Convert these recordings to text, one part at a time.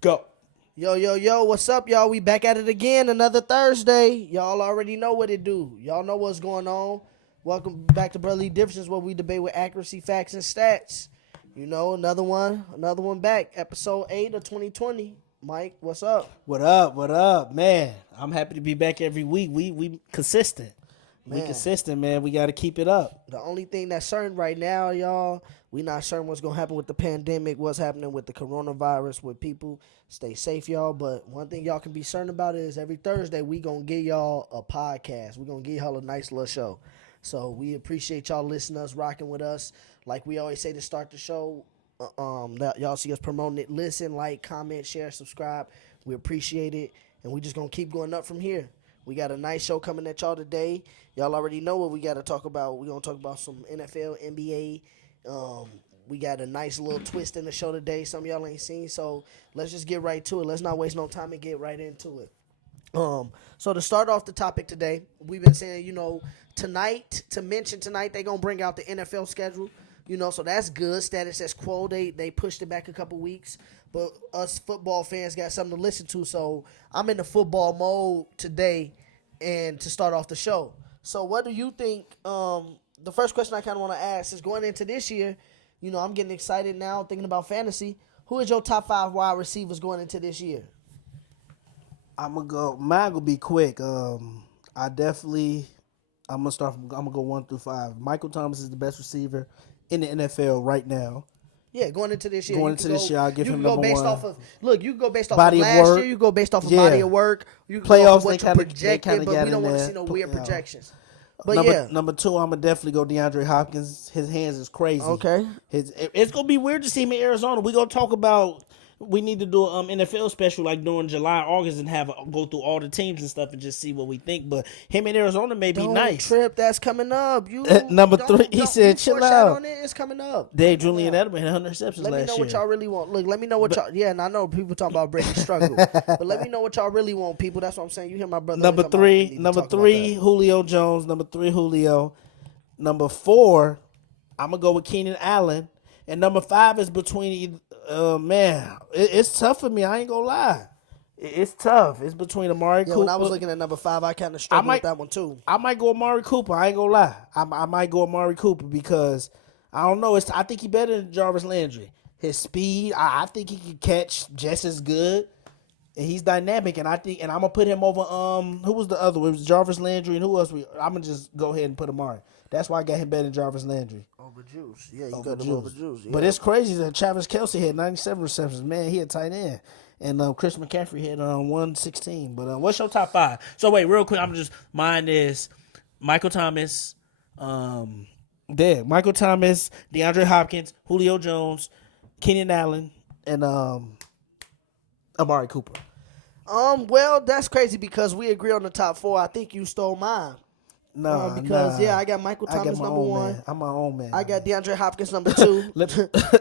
Go. Yo, what's up, y'all? We back at it again, another Thursday. Y'all already know what it do. Y'all know what's going on. Welcome back to Brotherly Differences, where we debate with accuracy, facts, and stats. You know, another one back. Episode 8 of 2020. Mike, what's up? What up? What up, man? I'm happy to be back every week. We consistent. We Man. consistent, man. We got to keep it up. The only thing that's certain right now, y'all, we not certain what's going to happen with the pandemic, what's happening with the coronavirus, with people. Stay safe, y'all. But one thing y'all can be certain about is every Thursday we going to give y'all a podcast. We're going to give y'all a nice little show. So we appreciate y'all listening to us, rocking with us. Like we always say to start the show, that y'all see us promoting it. Listen, like, comment, share, subscribe. We appreciate it. And we just going to keep going up from here. We got a nice show coming at y'all today. Y'all already know what we got to talk about. We're going to talk about some NFL, NBA. We got a nice little twist in the show today. Some of y'all ain't seen. So let's just get right to it. Let's not waste no time and get right into it. So to start off the topic today, we've been saying, tonight, they're going to bring out the NFL schedule. So that's good. Status as quo. They pushed it back a couple weeks. But us football fans got something to listen to. So I'm in the football mode today and to start off the show. So what do you think? The first question I kind of want to ask is going into this year, I'm getting excited now thinking about fantasy. Who is your top 5 wide receivers going into this year? I'm gonna go. Mine gonna be quick. I'm gonna start. I'm gonna go 1 through 5. Michael Thomas is the best receiver in the NFL right now. Yeah, going into this year. I'll give him number 1. You can go based off body of of last work. year. You go based off of body of work. You can Playoffs, go off of what they you kinda projected, but got we don't in want to there. see no weird projections. But Number 2, I'm gonna definitely go DeAndre Hopkins. His hands is crazy. Okay. It's gonna be weird to see him in Arizona. We gonna talk about. We need to do an NFL special like during July, August, and go through all the teams and stuff and just see what we think. But him in Arizona may be Don't nice. trip, that's coming up. Number 3, he said, chill out. On it, it's coming up. Dave Julian Edelman had 100 receptions Let me last know year. what y'all really want. Look, let me know what y'all. Yeah, and I know people talking about Brady's struggle, but let me know what y'all really want, people. That's what I'm saying. You hear my brother. Number three, Julio Jones. Number 3, Julio. Number 4, I'm gonna go with Keenan Allen, and number 5 is between. It's tough for me. I ain't gonna lie. It's tough. It's between Amari Cooper. When I was looking at number 5, I kind of struggled with that one too. I might go Amari Cooper. I ain't gonna lie. I might go Amari Cooper because I don't know. I think he better than Jarvis Landry. His speed, I think he can catch just as good. And he's dynamic, and I'm gonna put him over. Who was the other? It was Jarvis Landry, and who else? I'm gonna just go ahead and put Amari. That's why I got him better than Jarvis Landry. Over Juice, yeah, you got him over Juice. Yeah. But it's crazy that Travis Kelce had 97 receptions. Man, he had tight end, and Chris McCaffrey had 116. But what's your top 5? So wait, real quick, mine is Michael Thomas, Michael Thomas, DeAndre Hopkins, Julio Jones, Keenan Allen, and Amari Cooper. Well, that's crazy because we agree on the top 4. I think you stole mine. No, I got Michael Thomas number 1. Man. I'm my own man. I got DeAndre Hopkins number 2.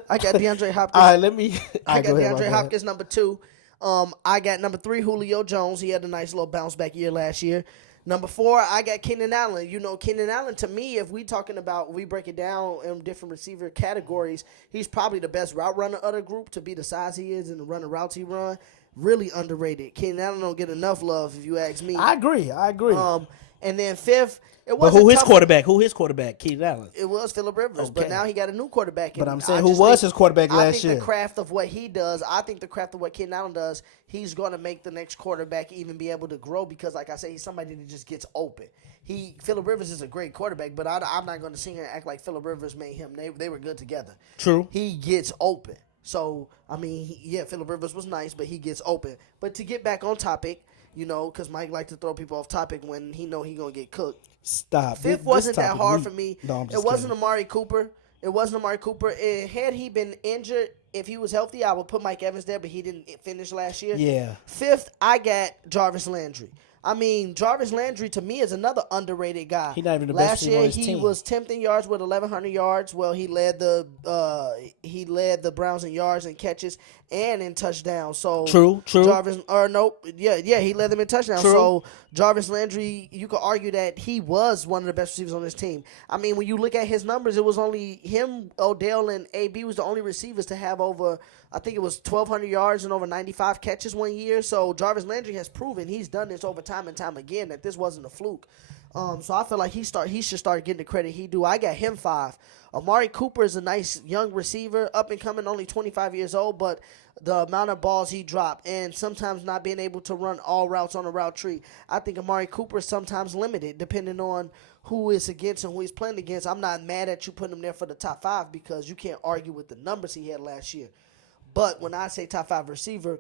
I got DeAndre Hopkins. All right, I got DeAndre Hopkins number 2. I got number 3, Julio Jones. He had a nice little bounce back year last year. Number 4, I got Keenan Allen. Keenan Allen, to me, if we break it down in different receiver categories, he's probably the best route runner of the group to be the size he is and the running routes he run. Really underrated. Keenan Allen don't get enough love, if you ask me. I agree. And then 5th, Who his quarterback? Keenan Allen. It was Phillip Rivers, but now he got a new quarterback. But I'm saying, who was his quarterback last year? I think the craft of what he does, I think the craft of what Keenan Allen does, he's going to make the next quarterback even be able to grow because, like I say, he's somebody that just gets open. Phillip Rivers is a great quarterback, but I'm not going to sit here and act like Phillip Rivers made him. They were good together. True. He gets open. So, Phillip Rivers was nice, but he gets open. But to get back on topic, because Mike likes to throw people off topic when he know he going to get cooked. Stop. 5th wasn't that hard for me. No, it wasn't Amari Cooper. Had he been injured, if he was healthy, I would put Mike Evans there, but he didn't finish last year. Yeah. 5th, I got Jarvis Landry. Jarvis Landry to me is another underrated guy. He's not even the best team on his team. Last year he was 10th in yards with 1,100 yards. Well, he led the Browns in yards and catches and in touchdowns. So true. He led them in touchdowns. True. So Jarvis Landry, you could argue that he was one of the best receivers on this team. When you look at his numbers, it was only him, Odell, and AB was the only receivers to have over I think it was 1,200 yards and over 95 catches one year. So Jarvis Landry has proven he's done this over time and time again, that this wasn't a fluke. So I feel like he should start getting the credit he do. I got him 5. Amari Cooper is a nice young receiver, up and coming, only 25 years old, but the amount of balls he dropped and sometimes not being able to run all routes on a route tree, I think Amari Cooper is sometimes limited depending on who is against and who he's playing against. I'm not mad at you putting him there for the top 5 because you can't argue with the numbers he had last year. But when I say top 5 receiver,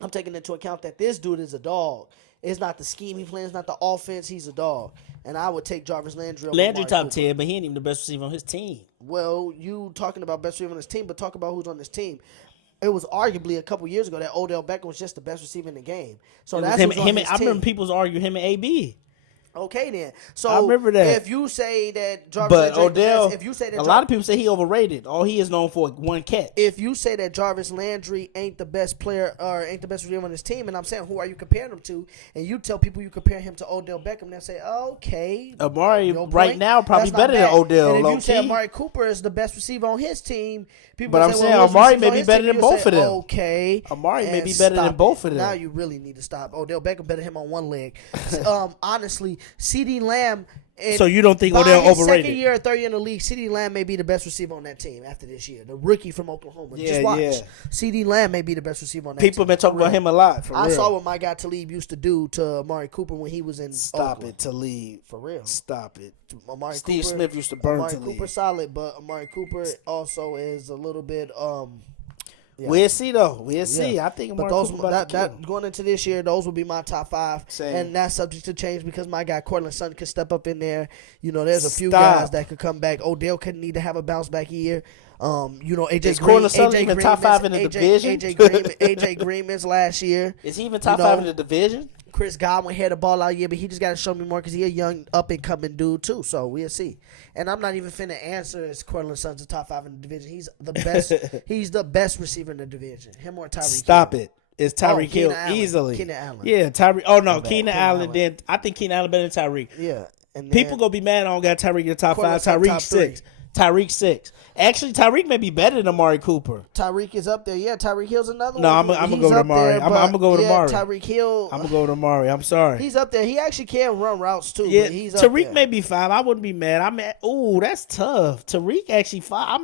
I'm taking into account that this dude is a dog. It's not the scheme he plays, it's not the offense. He's a dog. And I would take Jarvis Landry over Landry Amari top Cooper. 10, but he ain't even the best receiver on his team. Well, you talking about best receiver on his team, but talk about who's on this team. It was arguably a couple years ago that Odell Beckham was just the best receiver in the game. So that's him, who's on his I remember team. people was arguing him and AB. Okay, then. So I remember that. if you say that Jarvis But Landry ain't the Odell, best, if you say that a lot of people say he overrated. All he is known for one catch. if you say that Jarvis Landry ain't the best player or ain't the best receiver on his team, and I'm saying who are you comparing him to, and you tell people you compare him to Odell Beckham, they'll say, okay. Amari your right point. now probably That's not better than bad. Odell, And if you low say key. Amari Cooper is the best receiver on his team, people But will I'm say, saying well, who's Amari receivers may on be his better team? than You'll both say, of them. Okay. Amari may and be better than stop both it. of them. Now you really need to stop. Odell Beckham better him on one leg. Honestly, CeeDee Lamb. So you don't think by Odell his overrated? second year or third year in the league, CeeDee Lamb may be the best receiver on that team after this year. The rookie from Oklahoma. Yeah, Just watch. yeah. CeeDee Lamb may be the best receiver on that People team. been talking For about real. him a lot. For I real. saw what my guy Talib used to do to Amari Cooper when he was in Stop Oakland. it, Talib. For real. Stop it. Amari Steve Cooper, Smith used to burn Amari Talib. Cooper solid, but Amari Cooper also is a little bit yeah. We'll see though. We'll see. Yeah. I think But Amari those Cooper about to kill him. that going into this year, those will be my top 5, Same. and that's subject to change because my guy Cortland Sutton could step up in there. You know, there's a few Stop. guys that could come back. Odell could need to have a bounce back year. You know, AJ Is Green, Cortland Sutton AJ even Green top 5 in missed- the division? AJ Green missed last year. Is he even top You know, 5 in the division? Chris Godwin had a ball out year, but he just got to show me more because he a young up and coming dude too. So we'll see. And I'm not even finna answer as Cortland Sutton's the top 5 in the division. He's the best. He's the best receiver in the division. Him or Tyreek. Stop Hill. it. It's Tyreek Hill Keenan Allen. easily. Keenan Allen. Yeah, Tyreek. Oh no, My bad. Keenan Keenan Allen. Allen. Then I think Keenan Allen better than Tyreek. Yeah. And People then gonna be mad I don't got Tyreek in the top 5. Cortland Sutton Tyreek top 6. Tyreek 6. Actually, Tyreek may be better than Amari Cooper. Tyreek is up there. Yeah, Tyreek Hill's another No, one. I'm gonna He's go with up Amari. there, I'm but gonna go with yeah, Amari. Tyreek Hill. I'm gonna go with Amari. I'm sorry. He's up there. He actually can run routes too. Yeah, but he's up Tariq there. may be 5. I wouldn't be mad. I'm at. Ooh, that's tough. Tariq actually 5.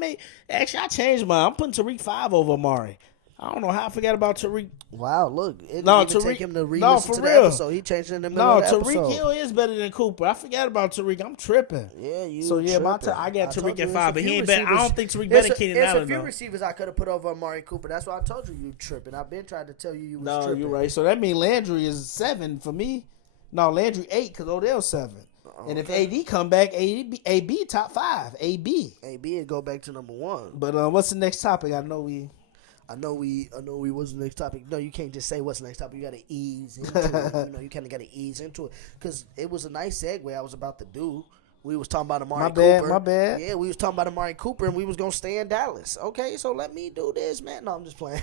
I changed mine. I'm putting Tariq 5 over Amari. I don't know how I forgot about Tariq. Wow, look, it didn't No, even Tariq- take him to no, re-listen for to real. the episode. He changed it in the middle No, of the Tariq episode. Hill is better than Cooper. I forgot about Tariq. I'm tripping. Yeah, you. So yeah, tripping. I got told Tariq you at it's 5, a but few he ain't better. I receivers- don't think Tariq better than Keenan It's Allen a few though. receivers I could have put over Amari Cooper. That's why I told you tripping. I've been trying to tell you was No, tripping. you're right. So that means Landry is 7 for me. No, Landry 8 because Odell's 7. And if AD come back, AB top 5. AB. AB and go back to number 1. But what's the next topic? I know we What's the next topic? No, you can't just say what's the next topic. You got to ease into it. You know, you kind of got to ease into it because it was a nice segue I was about to do. We was talking about Amari Cooper. My bad. Yeah, we was talking about Amari Cooper, and we was gonna stay in Dallas. Okay, so let me do this, man. No, I'm just playing.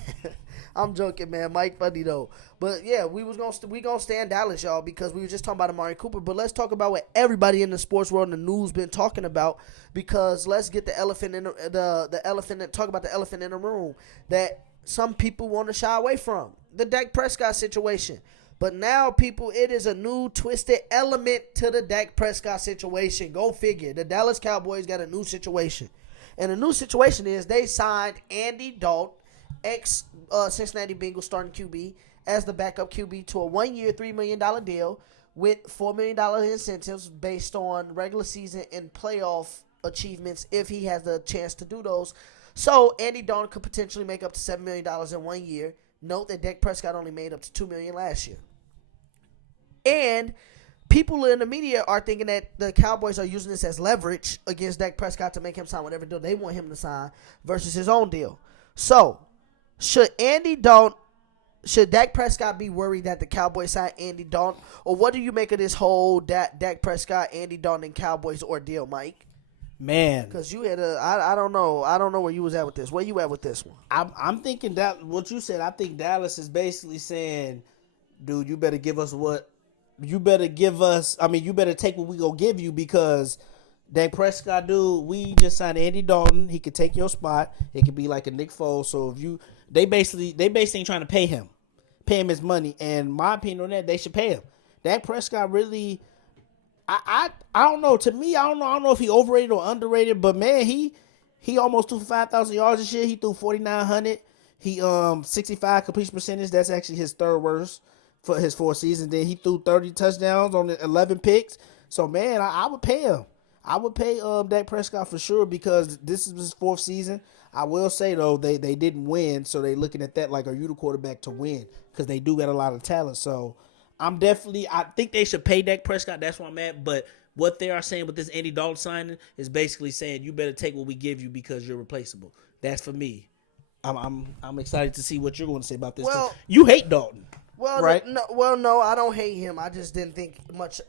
I'm joking, man. Mike funny though. But yeah, we gonna stay in Dallas, y'all, because we were just talking about Amari Cooper. But let's talk about what everybody in the sports world and the news been talking about. Because let's get the elephant in the elephant. Talk about the elephant in the room that some people want to shy away from, the Dak Prescott situation. But now, people, it is a new twisted element to the Dak Prescott situation. Go figure. The Dallas Cowboys got a new situation. And the new situation is they signed Andy Dalton, ex-Cincinnati Bengals starting QB, as the backup QB to a 1-year, $3 million deal with $4 million incentives based on regular season and playoff achievements if he has the chance to do those. So Andy Dalton could potentially make up to $7 million in 1 year. Note that Dak Prescott only made up to $2 million last year. And people in the media are thinking that the Cowboys are using this as leverage against Dak Prescott to make him sign whatever deal they want him to sign versus his own deal. So, should Dak Prescott be worried that the Cowboys sign Andy Dalton? Or what do you make of this whole Dak Prescott, Andy Dalton, and Cowboys ordeal, Mike? Man, Because you had I don't know where you was at with this. Where you at with this one? I'm thinking that what you said. I think Dallas is basically saying, dude, you better give us what. You better take what we gonna give you because Dak Prescott, dude, we just signed Andy Dalton. He could take your spot. It could be like a Nick Foles. So if you They basically trying to pay him his money. And my opinion on that, they should pay him. Dak Prescott really, I don't know. To me, I don't know if he overrated or underrated. But man, he almost threw for 5,000 yards this year. He threw 4,900. He 65 completion percentage. That's actually his third worst for his 4 seasons. Then he threw 30 touchdowns on 11 picks. So man, I would pay him. I would pay Dak Prescott for sure because this is his 4th season. I will say though they didn't win, so they looking at that like, are you the quarterback to win? Because they do got a lot of talent. So I think they should pay Dak Prescott. That's where I'm at. But what they are saying with this Andy Dalton signing is basically saying you better take what we give you because you're replaceable. That's for me. I'm excited to see what you're going to say about this. Well, you hate Dalton. Well, right? No, I don't hate him. I just didn't think much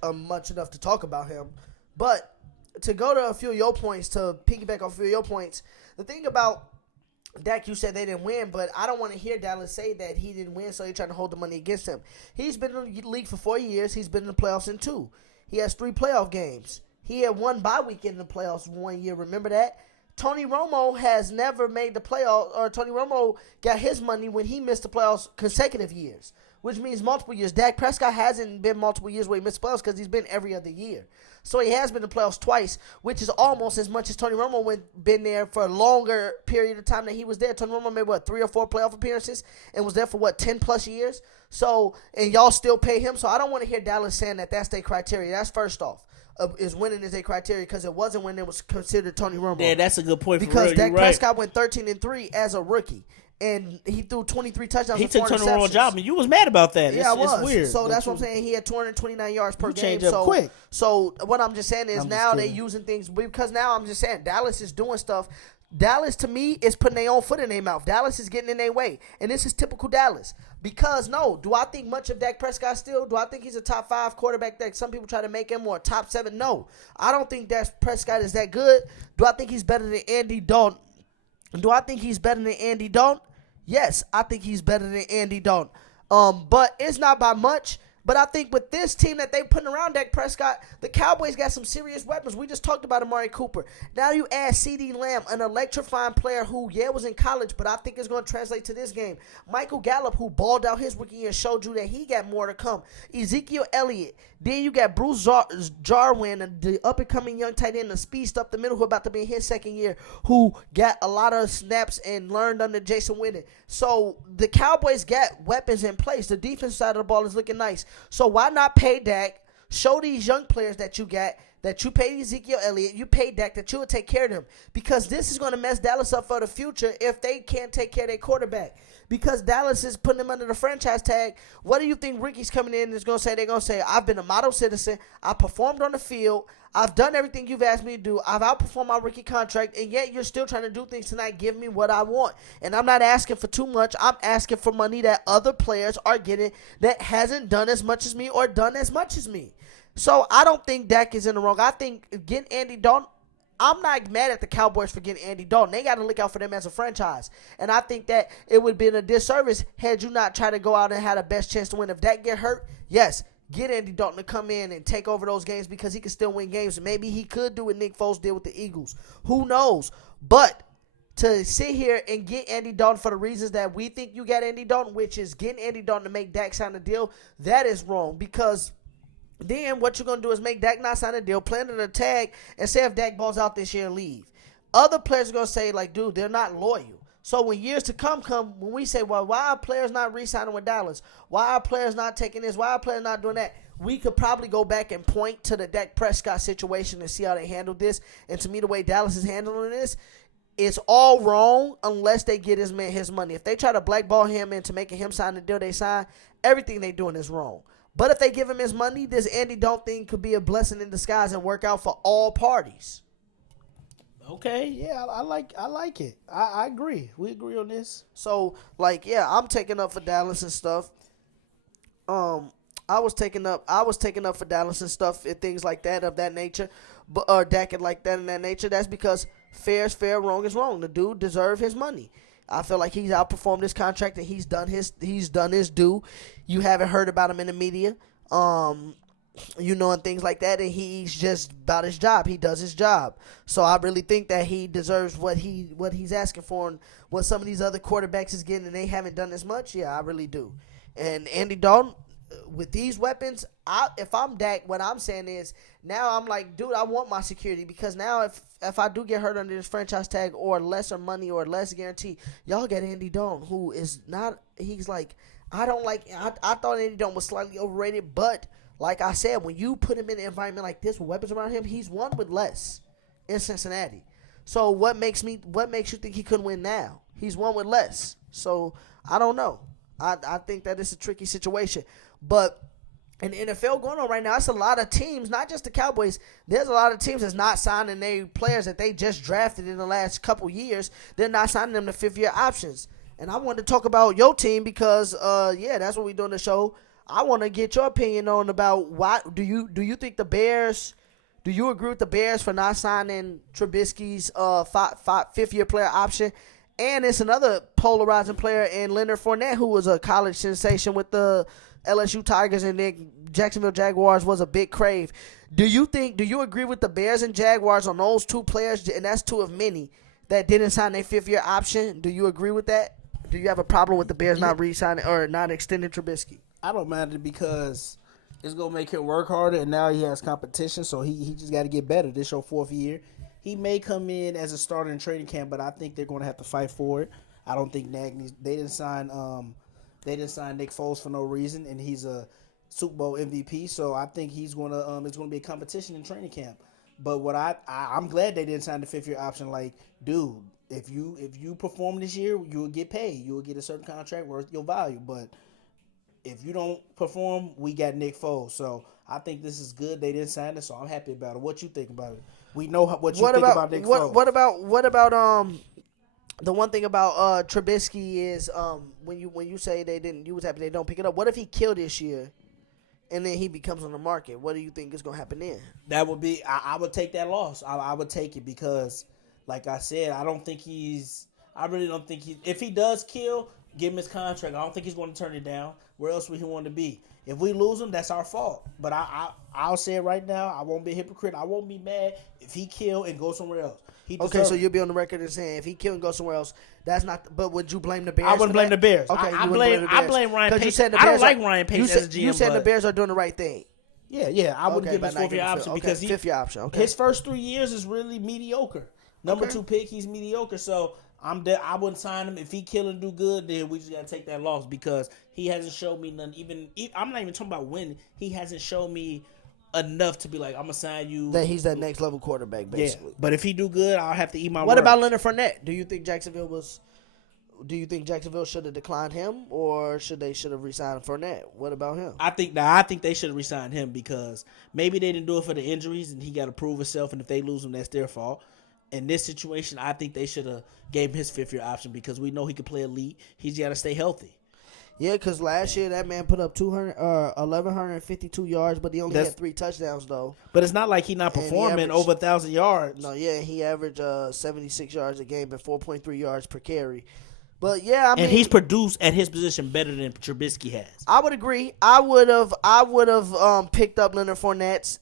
enough to talk about him. But to go to a few of your points, to piggyback on a few of your points, the thing about Dak, you said they didn't win, but I don't want to hear Dallas say that he didn't win, so they're trying to hold the money against him. He's been in the league for 4 years. He's been in the playoffs in 2. He has 3 playoff games. He had 1 bye week in the playoffs 1 year. Remember that? Tony Romo has never made the playoffs, or Tony Romo got his money when he missed the playoffs consecutive years, which means multiple years. Dak Prescott hasn't been multiple years where he missed playoffs because he's been every other year. So he has been in the playoffs twice, which is almost as much as Tony Romo been there for a longer period of time that he was there. Tony Romo made, 3 or 4 playoff appearances and was there for, 10-plus years? So, and y'all still pay him? So I don't want to hear Dallas saying that that's their criteria. That's first off. Is winning is a criteria because it wasn't when it was considered Tony Romo. Yeah, that's a good point. Because Dak Prescott went 13-3 as a rookie, and he threw 23 touchdowns. He took Tony Romo's job, and you was mad about that. Yeah, I was. It's weird. So that's what I'm saying. He had 229 yards per game. So quick. So what I'm just saying is now they're using things because now I'm just saying Dallas is doing stuff. Dallas, to me, is putting their own foot in their mouth. Dallas is getting in their way. And this is typical Dallas. Because, no, do I think much of Dak Prescott still? Do I think he's a top 5 quarterback that some people try to make him, or a top 7? No. I don't think Dak Prescott is that good. Do I think he's better than Andy Dalton? Yes, I think he's better than Andy Dalton. But it's not by much. But I think with this team that they putting around Dak Prescott, the Cowboys got some serious weapons. We just talked about Amari Cooper. Now you add CeeDee Lamb, an electrifying player who, was in college, but I think is going to translate to this game. Michael Gallup, who balled out his rookie year, showed you that he got more to come. Ezekiel Elliott. Then you got Bruce Jarwin, the up-and-coming young tight end, the speed up the middle, who about to be in his second year, who got a lot of snaps and learned under Jason Witten. So the Cowboys got weapons in place. The defense side of the ball is looking nice. So why not pay Dak? Show these young players that you got, that you paid Ezekiel Elliott, you paid Dak, that you would take care of them. Because this is going to mess Dallas up for the future if they can't take care of their quarterback. Because Dallas is putting them under the franchise tag. What do you think Ricky's coming in and is going to say? They're going to say, I've been a model citizen. I performed on the field. I've done everything you've asked me to do. I've outperformed my rookie contract, and yet you're still trying to do things tonight. Give me what I want. And I'm not asking for too much. I'm asking for money that other players are getting that hasn't done as much as me or done as much as me. So I don't think Dak is in the wrong. I think getting Andy Dalton, I'm not mad at the Cowboys for getting Andy Dalton. They got to look out for them as a franchise. And I think that it would be a disservice had you not tried to go out and had a best chance to win. If Dak get hurt, yes, get Andy Dalton to come in and take over those games because he can still win games. Maybe he could do what Nick Foles did with the Eagles. Who knows? But to sit here and get Andy Dalton for the reasons that we think you got Andy Dalton, which is getting Andy Dalton to make Dak sign a deal, that is wrong because then what you're going to do is make Dak not sign a deal, plant in a tag, and say if Dak balls out this year and leave. Other players are going to say, like, dude, they're not loyal. So when years to come, when we say, well, why are players not re-signing with Dallas? Why are players not taking this? Why are players not doing that? We could probably go back and point to the Dak Prescott situation and see how they handled this. And to me, the way Dallas is handling this, it's all wrong unless they get his man his money. If they try to blackball him into making him sign the deal they sign, everything they doing is wrong. But if they give him his money, this Andy Dalton thing could be a blessing in disguise and work out for all parties. Okay, yeah, I like it. I agree. We agree on this. So, I'm taking up for Dallas and stuff. I was taking up for Dallas and stuff and things like that of that nature, but Dak and like that in that nature. That's because fair is fair, wrong is wrong. The dude deserves his money. I feel like he's outperformed his contract and he's done his due. You haven't heard about him in the media. and things like that, and he's just about his job. He does his job. So I really think that he deserves what he's asking for, and what some of these other quarterbacks is getting, and they haven't done as much. Yeah, I really do. And Andy Dalton, with these weapons, if I'm Dak, what I'm saying is now I'm like, dude, I want my security, because now if I do get hurt under this franchise tag or lesser money or less guarantee, y'all get Andy Dalton, who is not. He's like, I thought Andy Dalton was slightly overrated, but like I said, when you put him in an environment like this with weapons around him, he's won with less in Cincinnati. So what makes you think he couldn't win now? He's won with less. So I don't know. I think that it's a tricky situation. But in the NFL going on right now, it's a lot of teams, not just the Cowboys. There's a lot of teams that's not signing their players that they just drafted in the last couple years. They're not signing them to fifth-year options. And I wanted to talk about your team because, that's what we're doing the show. I want to get your opinion on about why do you think the Bears? Do you agree with the Bears for not signing Trubisky's fifth-year player option? And it's another polarizing player in Leonard Fournette, who was a college sensation with the LSU Tigers, and then Jacksonville Jaguars was a big crave. Do you agree with the Bears and Jaguars on those two players, and that's two of many, that didn't sign their fifth-year option? Do you agree with that? Do you have a problem with the Bears not re-signing or not extending Trubisky? I don't mind it because it's going to make him work harder, and now he has competition, so he just got to get better. This your fourth year. He may come in as a starter in training camp, but I think they're going to have to fight for it. I don't think they didn't sign Nick Foles for no reason, and he's a Super Bowl MVP, so I think he's going to it's going to be a competition in training camp. But what I'm glad they didn't sign the fifth-year option. Like, dude, if you perform this year, you will get paid. You will get a certain contract worth your value, but if you don't perform, we got Nick Foles. So I think this is good. They didn't sign it, so I'm happy about it. What you think about it? We know what you think about Nick Foles. What about the one thing about Trubisky is when you say they didn't, you was happy they don't pick it up. What if he killed this year, and then he becomes on the market? What do you think is gonna happen then? That would be I would take that loss. I would take it because, like I said, I really don't think if he does kill, give him his contract. I don't think he's going to turn it down. Where else would he want to be? If we lose him, that's our fault. But I'll say it right now. I won't be a hypocrite. I won't be mad if he kill and go somewhere else. Okay, so you'll be on the record as saying if he kill and go somewhere else, that's not. But would you blame the Bears? I wouldn't blame the Bears. Okay, I blame Ryan Pace. I don't like Ryan Pace as a GM. You said the Bears are doing the right thing. Yeah. I wouldn't give him his fourth-year option because fifth-year option. Okay. His first 3 years is really mediocre. Number 2 pick, he's mediocre. So I wouldn't sign him. If he kill and do good, then we just gotta take that loss because he hasn't showed me none. I'm not even talking about winning. He hasn't shown me enough to be like, I'm gonna sign you. That he's that next level quarterback, basically. Yeah. But if he do good, I'll have to eat my. What word. about Leonard Fournette? Do you think Jacksonville should have declined him, or should have re-signed Fournette? What about him? I think they should have re-signed him because maybe they didn't do it for the injuries, and he got to prove himself. And if they lose him, that's their fault. In this situation, I think they should have gave him his fifth-year option because we know he can play elite. He's got to stay healthy. Yeah, because last year that man put up 1,152 yards, but he only had 3 touchdowns, though. But it's not like he's not performing over 1,000 yards. No, yeah, he averaged 76 yards a game and 4.3 yards per carry. But yeah, I mean, and he's produced at his position better than Trubisky has. I would agree. I would have picked up Leonard Fournette's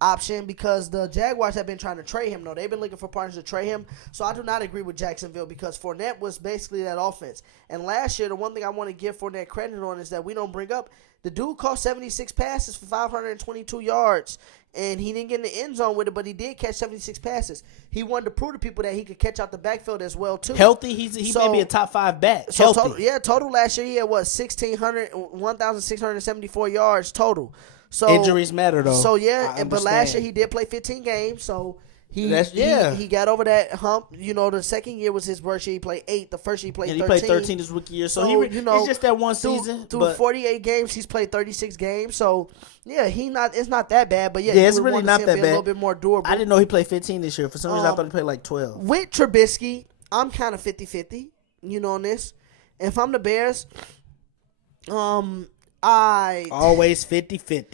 option because the Jaguars have been trying to trade him. No, they've been looking for partners to trade him. So I do not agree with Jacksonville because Fournette was basically that offense. And last year, the one thing I want to give Fournette credit on is that we don't bring up the dude caught 76 passes for 522 yards. And he didn't get in the end zone with it, but he did catch 76 passes. He wanted to prove to people that he could catch out the backfield as well, too. Healthy, he may be a top 5 back. So total last year he had 1,674 yards total. So injuries matter though. So but last year he did play 15 games, so he got over that hump. You know, the second year was his worst year. He played 8. The first year he played 13. He played 13 his rookie year. So it's just that one season. Through 48 games, he's played 36 games. So yeah, it's not that bad. But it's really not that bad. A little bit more durable. I didn't know he played 15 this year. For some reason, I thought he played like 12. With Trubisky, I'm kind of 50-50. You know, on this. If I'm the Bears, always 50-50.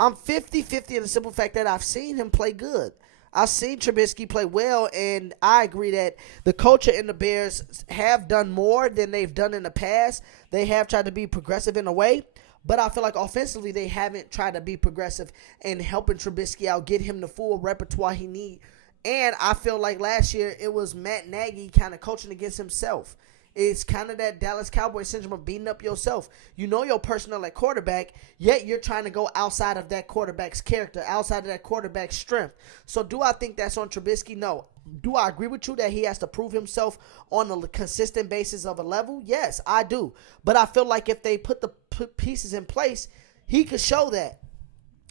I'm 50-50 in the simple fact that I've seen him play good. I seen Trubisky play well, and I agree that the culture in the Bears have done more than they've done in the past. They have tried to be progressive in a way, but I feel like offensively they haven't tried to be progressive and helping Trubisky out, get him the full repertoire he needs. And I feel like last year it was Matt Nagy kind of coaching against himself. It's kind of that Dallas Cowboys syndrome of beating up yourself. You know your personnel at quarterback, yet you're trying to go outside of that quarterback's character, outside of that quarterback's strength. So do I think that's on Trubisky? No. Do I agree with you that he has to prove himself on a consistent basis of a level? Yes, I do. But I feel like if they put the pieces in place, he could show that.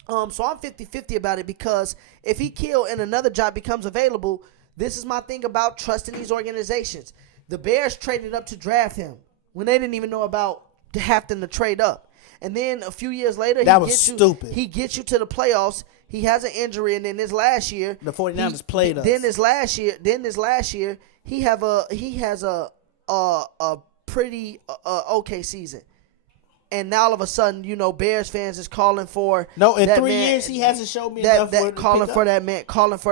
So I'm 50-50 about it, because if he kill and another job becomes available, this is my thing about trusting these organizations. The Bears traded up to draft him when they didn't even know about having to trade up. And then a few years later, stupid. He gets you to the playoffs. He has an injury, and then this last year, the 49ers played us. Then this last year, he has a pretty okay season. And now all of a sudden, you know, Bears fans is calling for in 3 years he hasn't shown me enough calling for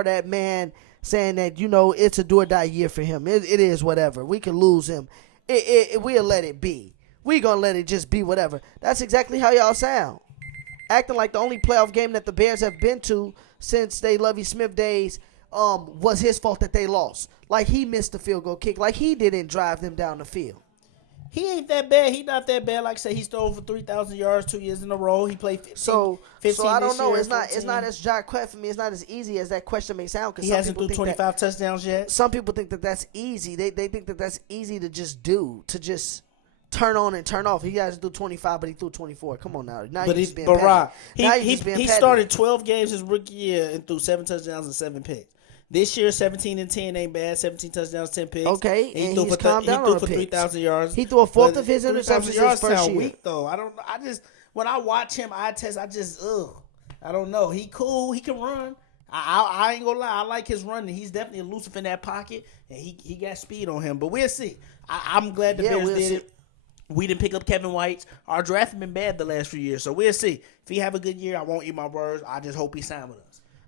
that man, saying that, you know, it's a do or die year for him. It is whatever. We can lose him. We'll let it be. We gonna let it just be whatever. That's exactly how y'all sound. Acting like the only playoff game that the Bears have been to since they Lovie Smith days was his fault that they lost. Like he missed the field goal kick. Like he didn't drive them down the field. He ain't that bad. He not that bad. Like I said, he stole for 3,000 yards 2 years in a row. He played 15. So I don't know. It's not 14. as Jacques for me. It's not as easy as that question may sound. He hasn't threw 25 touchdowns yet. Some people think that that's easy. They think that that's easy to just do, to just turn on and turn off. He hasn't threw 25, but he threw 24. Come on now. Now he's being petty. He started 12 games his rookie year and threw 7 touchdowns and 7 picks. This year, 17-10 ain't bad. 17 touchdowns, 10 picks. Okay, and he's calmed down on the picks. 3,000 yards. He threw a fourth of his interceptions his first year. Weak though. I don't. I just when I watch him, I don't know. He cool. He can run. I ain't gonna lie. I like his running. He's definitely elusive in that pocket, and he got speed on him. But we'll see. I'm glad the Bears did it. We didn't pick up Kevin White. Our draft has been bad the last few years, so we'll see. If he have a good year, I won't eat my words. I just hope he sign with us.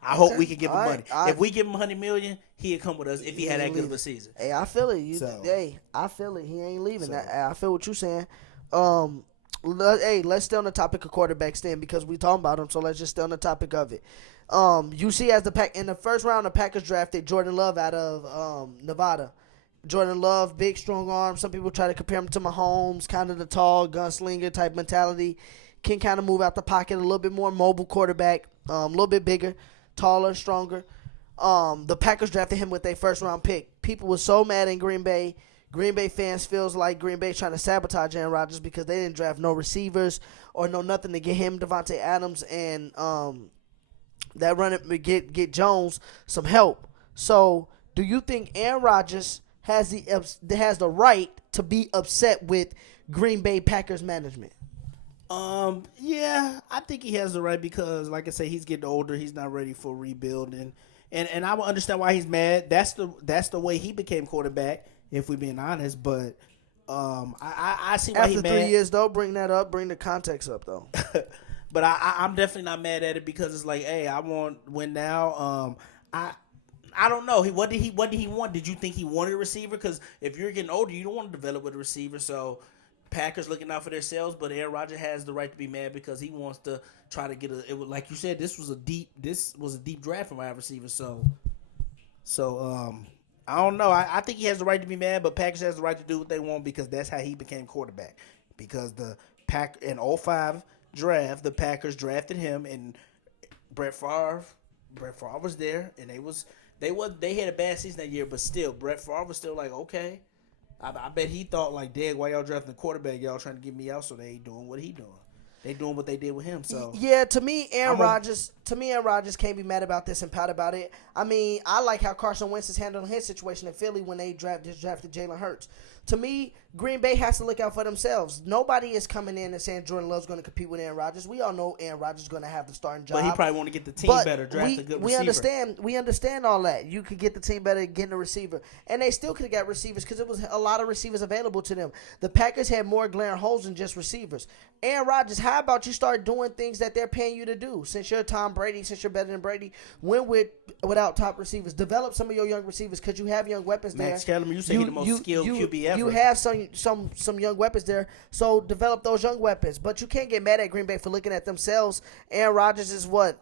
I hope we can give him money. If we give him $100 million, he'll come with us if he had that good of a season. Hey, I feel it. Hey, I feel it. He ain't leaving. I feel what you're saying. Let's stay on the topic of quarterbacks then, because we talking about him. So let's just stay on the topic of it. You see, as in the first round, the Packers drafted Jordan Love out of Nevada. Jordan Love, big, strong arm. Some people try to compare him to Mahomes, kind of the tall gunslinger type mentality. Can kind of move out the pocket, a little bit more mobile quarterback, a little bit bigger. Taller, stronger. The Packers drafted him with their first round pick. People were so mad in Green Bay. Green Bay fans feels like Green Bay trying to sabotage Aaron Rodgers because they didn't draft no receivers or no nothing to get him, Devontae Adams, and that running get Jones some help. So, do you think Aaron Rodgers has the right to be upset with Green Bay Packers management? Yeah, I think he has the right because, like I say, he's getting older. He's not ready for rebuilding, and I will understand why he's mad. That's the way he became quarterback, if we're being honest. But I see why he's mad. After 3 years, though, bring that up. Bring the context up, though. But I'm definitely not mad at it because it's like, hey, I want win now. I don't know. What did he want? Did you think he wanted a receiver? Because if you're getting older, you don't want to develop with a receiver. So Packers looking out for themselves, but Aaron Rodgers has the right to be mad because he wants to try to get like you said, this was a deep draft for wide receivers. So I don't know. I think he has the right to be mad, but Packers has the right to do what they want because that's how he became quarterback. Because the Pack in 05 draft, the Packers drafted him, and Brett Favre was there, and they had a bad season that year, but still Brett Favre was still like, okay. I bet he thought like, "Dad, why y'all drafting a quarterback? Y'all trying to get me out, so they ain't doing what he doing. They doing what they did with him." So yeah, to me, Aaron Rodgers can't be mad about this and pout about it. I mean, I like how Carson Wentz is handling his situation in Philly when they drafted Jalen Hurts. to me, Green Bay has to look out for themselves. Nobody is coming in and saying Jordan Love's going to compete with Aaron Rodgers. We all know Aaron Rodgers is going to have the starting job. But he probably want to get the team better, draft a good receiver. We understand all that. You could get the team better getting a receiver. And they still could have got receivers because it was a lot of receivers available to them. The Packers had more glaring holes than just receivers. Aaron Rodgers, how about you start doing things that they're paying you to do? Since you're Tom Brady, since you're better than Brady, win without top receivers. Develop some of your young receivers because you have young weapons there. Max Kellerman, you say he's the most skilled QB ever. You have some young weapons there, so develop those young weapons. But you can't get mad at Green Bay for looking at themselves. Aaron Rodgers is what?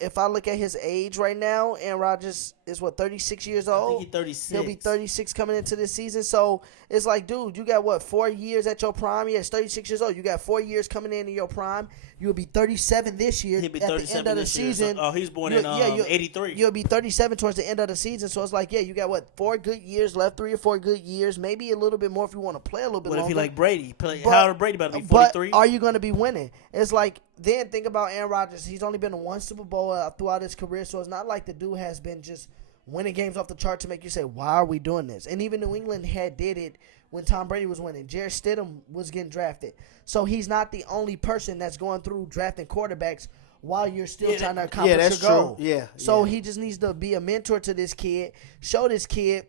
If I look at his age right now, Aaron Rodgers is what, 36 years old? I think he's 36. He'll be 36 coming into this season. So it's like, dude, you got what, 4 years at your prime? Yes, 36 years old. You got 4 years coming into your prime. You'll be 37 this year. He'll be at 37 the end of the this year. season. So, he's born in 83. You'll be 37 towards the end of the season. So it's like, yeah, you got what, 4 good years left, 3 or 4 good years, maybe a little bit more if you want to play a little bit longer. What if he like Brady? How old Brady about to be, 43? But are you going to be winning? It's like, then think about Aaron Rodgers. He's only been to one Super Bowl throughout his career, so it's not like the dude has been just winning games off the chart to make you say, why are we doing this? And even New England did it when Tom Brady was winning. Jarrett Stidham was getting drafted. So he's not the only person that's going through drafting quarterbacks while you're still trying to accomplish your goal. Yeah. So he just needs to be a mentor to this kid, show this kid,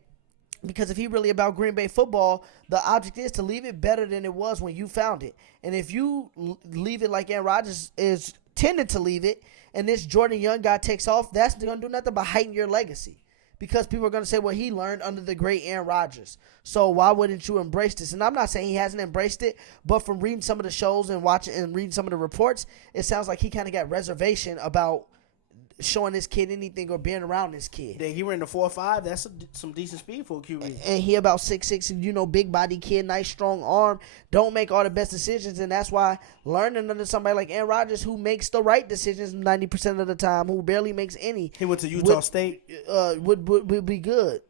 because if he really about Green Bay football, the object is to leave it better than it was when you found it. And if you leave it like Aaron Rodgers is tended to leave it, and this Jordan Young guy takes off, that's going to do nothing but heighten your legacy. Because people are going to say, well, he learned under the great Aaron Rodgers. So why wouldn't you embrace this? And I'm not saying he hasn't embraced it, but from reading some of the shows and watching and reading some of the reports, it sounds like he kind of got reservation about showing this kid anything or being around this kid. Yeah, he ran the 4.5. That's some decent speed for a QB. And he about 6'6", big body kid, nice strong arm. Don't make all the best decisions, and that's why learning under somebody like Aaron Rodgers, who makes the right decisions 90% of the time, who barely makes any. He went to Utah State. Would be good.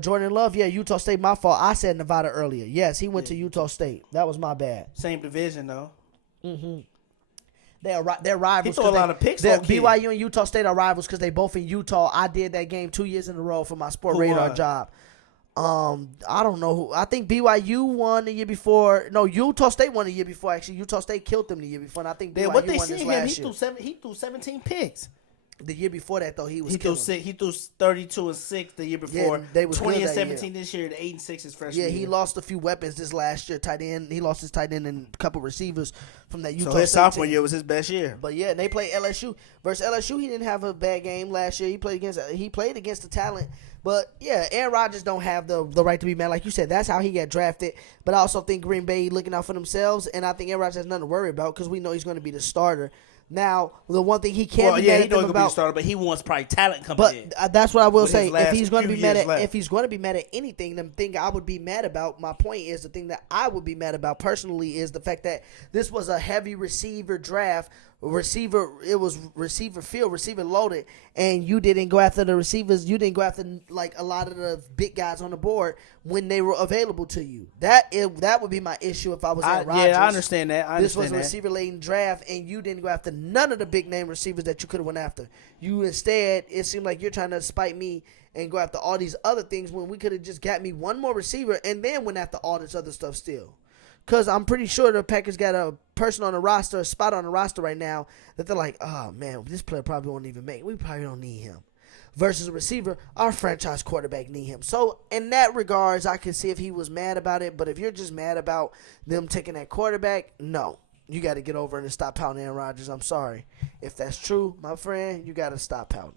Jordan Love, yeah, Utah State. My fault. I said Nevada earlier. Yes, he went to Utah State. That was my bad. Same division though. Mm-hmm. They're rivals. He threw a lot of picks. BYU and Utah State are rivals because they both in Utah. I did that game 2 years in a row for my Sport Radar job. I don't know who. I think BYU won the year before. No, Utah State won the year before. Actually, Utah State killed them the year before. And I think BYU what they won see this him, last year. he threw 17 picks. The year before that, though, he threw 32-6 the year before. Yeah, they was 20 good and that 17 this year, and 8-6 his freshman year. Yeah, he lost a few weapons this last year. Tight end, he lost his tight end and a couple receivers from that Utah. So his State sophomore team. year was his best year. But yeah, they played LSU versus LSU. He didn't have a bad game last year. He played against the talent. But yeah, Aaron Rodgers don't have the right to be mad, like you said. That's how he got drafted. But I also think Green Bay looking out for themselves, and I think Aaron Rodgers has nothing to worry about because we know he's going to be the starter. Now, the one thing he can't be mad at them about, be starter, but he wants probably talent coming in. But that's what I will say. If he's going to be mad at anything, the thing I would be mad about. My point is the thing that I would be mad about personally is the fact that this was a heavy receiver draft. It was receiver field, receiver loaded, and you didn't go after the receivers. You didn't go after like a lot of the big guys on the board when they were available to you. That would be my issue if I was Aaron Rodgers. Yeah, I understand that. This was a receiver-laden draft, and you didn't go after none of the big-name receivers that you could have went after. You instead, it seemed like you're trying to spite me and go after all these other things when we could have just got me one more receiver and then went after all this other stuff still. Because I'm pretty sure the Packers got a person on the roster, a spot on the roster right now that they're like, oh, man, this player probably won't even make it. We probably don't need him. Versus a receiver, our franchise quarterback need him. So in that regards, I can see if he was mad about it. But if you're just mad about them taking that quarterback, no. You got to get over it and stop pouting Aaron Rodgers. I'm sorry. If that's true, my friend, you got to stop pouting.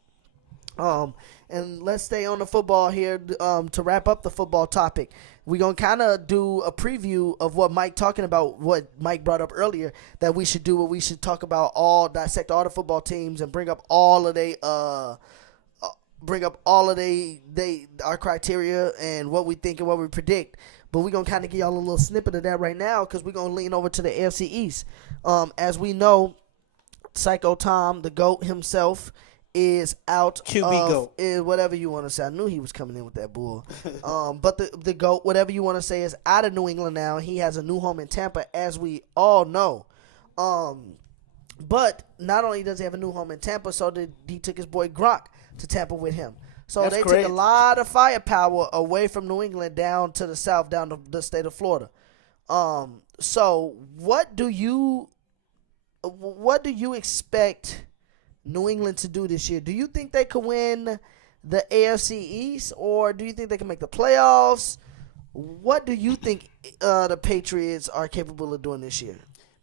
And let's stay on the football here to wrap up the football topic. We're going to kind of do a preview of what Mike talking about, what Mike brought up earlier, that we should do, what we should talk about, dissect all the football teams and bring up all of our criteria and what we think and what we predict. But we're going to kind of give y'all a little snippet of that right now because we're going to lean over to the AFC East. As we know, Psycho Tom, the GOAT himself, is out QB GOAT. Whatever you want to say. I knew he was coming in with that bull. But the GOAT, whatever you want to say, is out of New England now. He has a new home in Tampa, as we all know. But not only does he have a new home in Tampa, so he took his boy Gronk to Tampa with him. So That's they crazy. took a lot of firepower away from New England down to the south, down to the state of Florida. So what do you expect New England to do this year? Do you think they could win the AFC East, or do you think they can make the playoffs? What do you think the Patriots are capable of doing this year?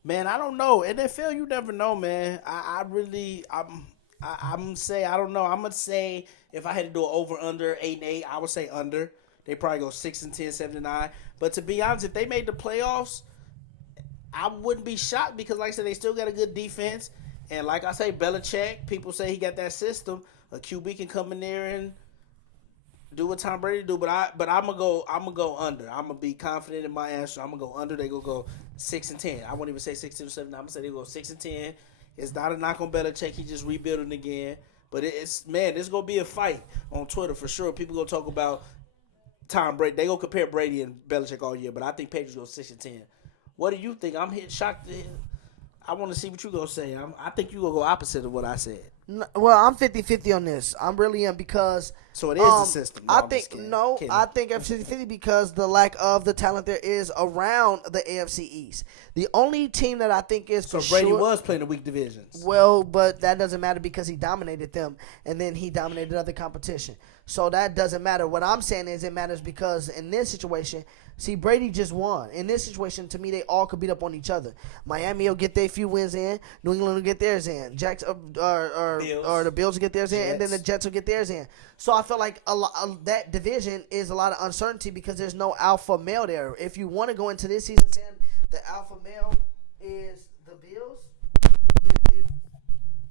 Man, I don't know. NFL, you never know, man. I'm say I don't know. I'm gonna say if I had to do an over under 8-8, I would say under. They probably go 6-10, 7-9. But to be honest, if they made the playoffs, I wouldn't be shocked because, like I said, they still got a good defense. And like I say, Belichick, people say he got that system. A QB can come in there and do what Tom Brady do. But I'm gonna go under. I'm gonna be confident in my answer. I'm gonna go under. They gonna go 6-10. I won't even say 6-10 or 7. I'm gonna say they go 6-10. It's not a knock on Belichick. He just rebuilding again. But it's man, there's gonna be a fight on Twitter for sure. People gonna talk about Tom Brady. They gonna compare Brady and Belichick all year. But I think Patriots go 6-10. What do you think? I'm shocked. I want to see what you gonna say. I think you gonna go opposite of what I said. Well, I'm 50-50 on this. I'm really am because So it is the system. No, I I'm think just kidding. no. Kidding. I think I'm 50-50 because the lack of the talent there is around the AFC East. The only team that I think is So for Brady sure, was playing the weak divisions. well, but that doesn't matter because he dominated them, and then he dominated other competition. So that doesn't matter. What I'm saying is it matters because in this situation, see, Brady just won. In this situation, to me, they all could beat up on each other. Miami will get their few wins in. New England will get theirs in. Or the Bills will get theirs in, and then the Jets will get theirs in. So I feel like that division is a lot of uncertainty because there's no alpha male there. If you want to go into this season saying the alpha male is the Bills,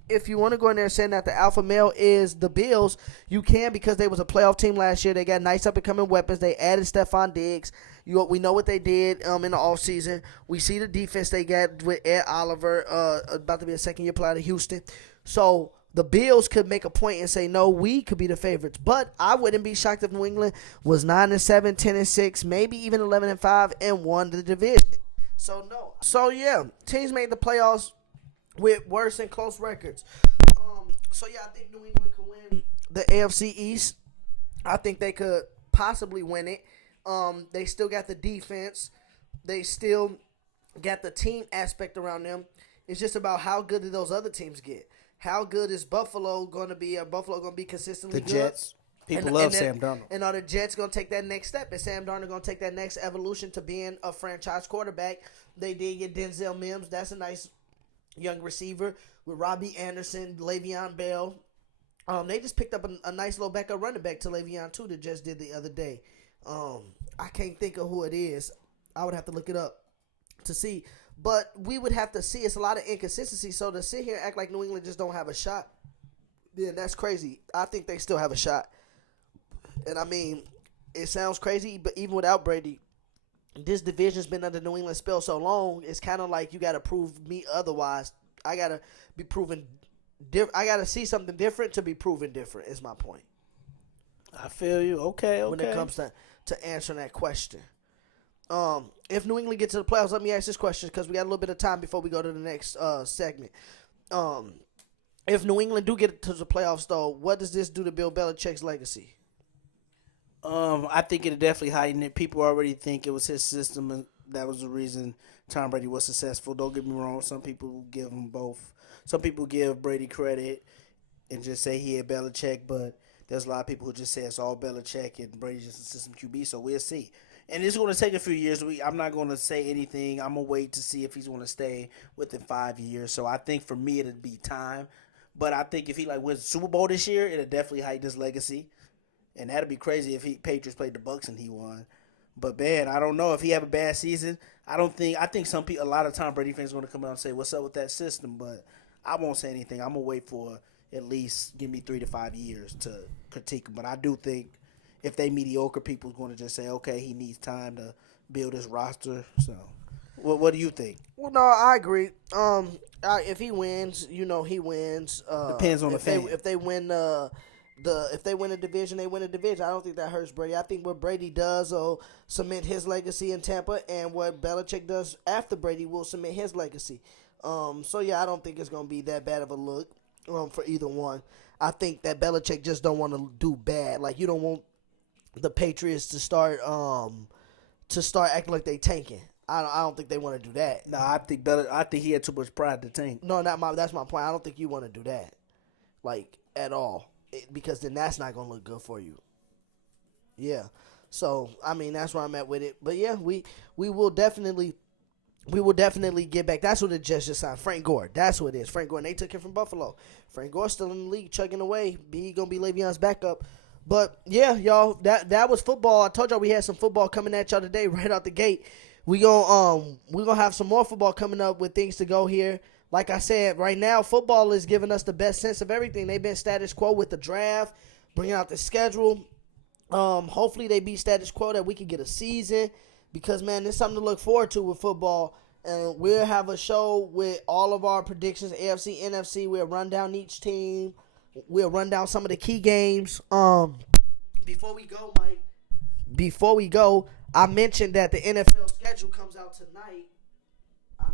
if you want to go in there saying that the alpha male is the Bills, you can because they was a playoff team last year. They got nice up and coming weapons. They added Stephon Diggs. We know what they did in the offseason. We see the defense they got with Ed Oliver, about to be a second-year player to Houston. So the Bills could make a point and say, no, we could be the favorites. But I wouldn't be shocked if New England was 9-7, 10-6, maybe even 11-5, and won the division. So, no. So, yeah, teams made the playoffs with worse and close records. So, yeah, I think New England could win the AFC East. I think they could possibly win it. They still got the defense. They still got the team aspect around them. It's just about how good do those other teams get. How good is Buffalo going to be? Are Buffalo going to be consistently good? The Jets. People love Sam Darnold. And are the Jets going to take that next step? Is Sam Darnold going to take that next evolution to being a franchise quarterback? They did get Denzel Mims. That's a nice young receiver with Robbie Anderson, Le'Veon Bell. They just picked up a nice little backup running back to Le'Veon too that just did the other day. I can't think of who it is. I would have to look it up to see. But we would have to see. It's a lot of inconsistency. So to sit here and act like New England just don't have a shot, then that's crazy. I think they still have a shot. And I mean, it sounds crazy, but even without Brady, this division's been under New England's spell so long, it's kind of like you got to prove me otherwise. I got to be proven I got to see something different to be proven different is my point. I feel you. Okay. When it comes to answering that question. If New England gets to the playoffs, let me ask this question because we got a little bit of time before we go to the next segment. If New England do get to the playoffs, though, what does this do to Bill Belichick's legacy? I think it definitely heightened it. People already think it was his system, and that was the reason Tom Brady was successful. Don't get me wrong. Some people give him both. Some people give Brady credit and just say he had Belichick, but there's a lot of people who just say it's all Belichick and Brady's just a system QB, so we'll see. And it's going to take a few years. I'm not going to say anything. I'm going to wait to see if he's going to stay within 5 years. So I think for me it'd be time. But I think if he wins the Super Bowl this year, it'll definitely heighten his legacy. And that'd be crazy if Patriots played the Bucs and he won. But man, I don't know if he have a bad season. I think some people, a lot of Tom Brady fans, are going to come out and say, "What's up with that system?" But I won't say anything. I'm gonna wait for at least give me 3 to 5 years to critique him. But I do think if they mediocre, people's going to just say, "Okay, he needs time to build his roster." So, what do you think? Well, no, I agree. If he wins, he wins. Depends on the fan. If they win if they win a division, they win a division. I don't think that hurts Brady. I think what Brady does will cement his legacy in Tampa, and what Belichick does after Brady will cement his legacy. So yeah, I don't think it's gonna be that bad of a look. for either one. I think that Belichick just don't want to do bad. Like, you don't want the Patriots to start acting like they tanking. I don't think they want to do that. No, I think he had too much pride to tank. No, that's my point. I don't think you want to do that, like, at all, because then that's not gonna look good for you. Yeah. So I mean, that's where I'm at with it. But yeah, we will definitely get back. That's what the Jets just signed. Frank Gore. That's who it is. Frank Gore. And they took him from Buffalo. Frank Gore's still in the league, chugging away. He gonna be Le'Veon's backup. But yeah, y'all, that was football. I told y'all we had some football coming at y'all today, right out the gate. We gonna have some more football coming up with things to go here. Like I said, right now football is giving us the best sense of everything. They've been status quo with the draft, bringing out the schedule. Hopefully they be status quo that we can get a season, because man, there's something to look forward to with football. And we'll have a show with all of our predictions, AFC, NFC. We'll run down each team. We'll run down some of the key games. Before we go, Mike. I mentioned that the NFL schedule comes out tonight. I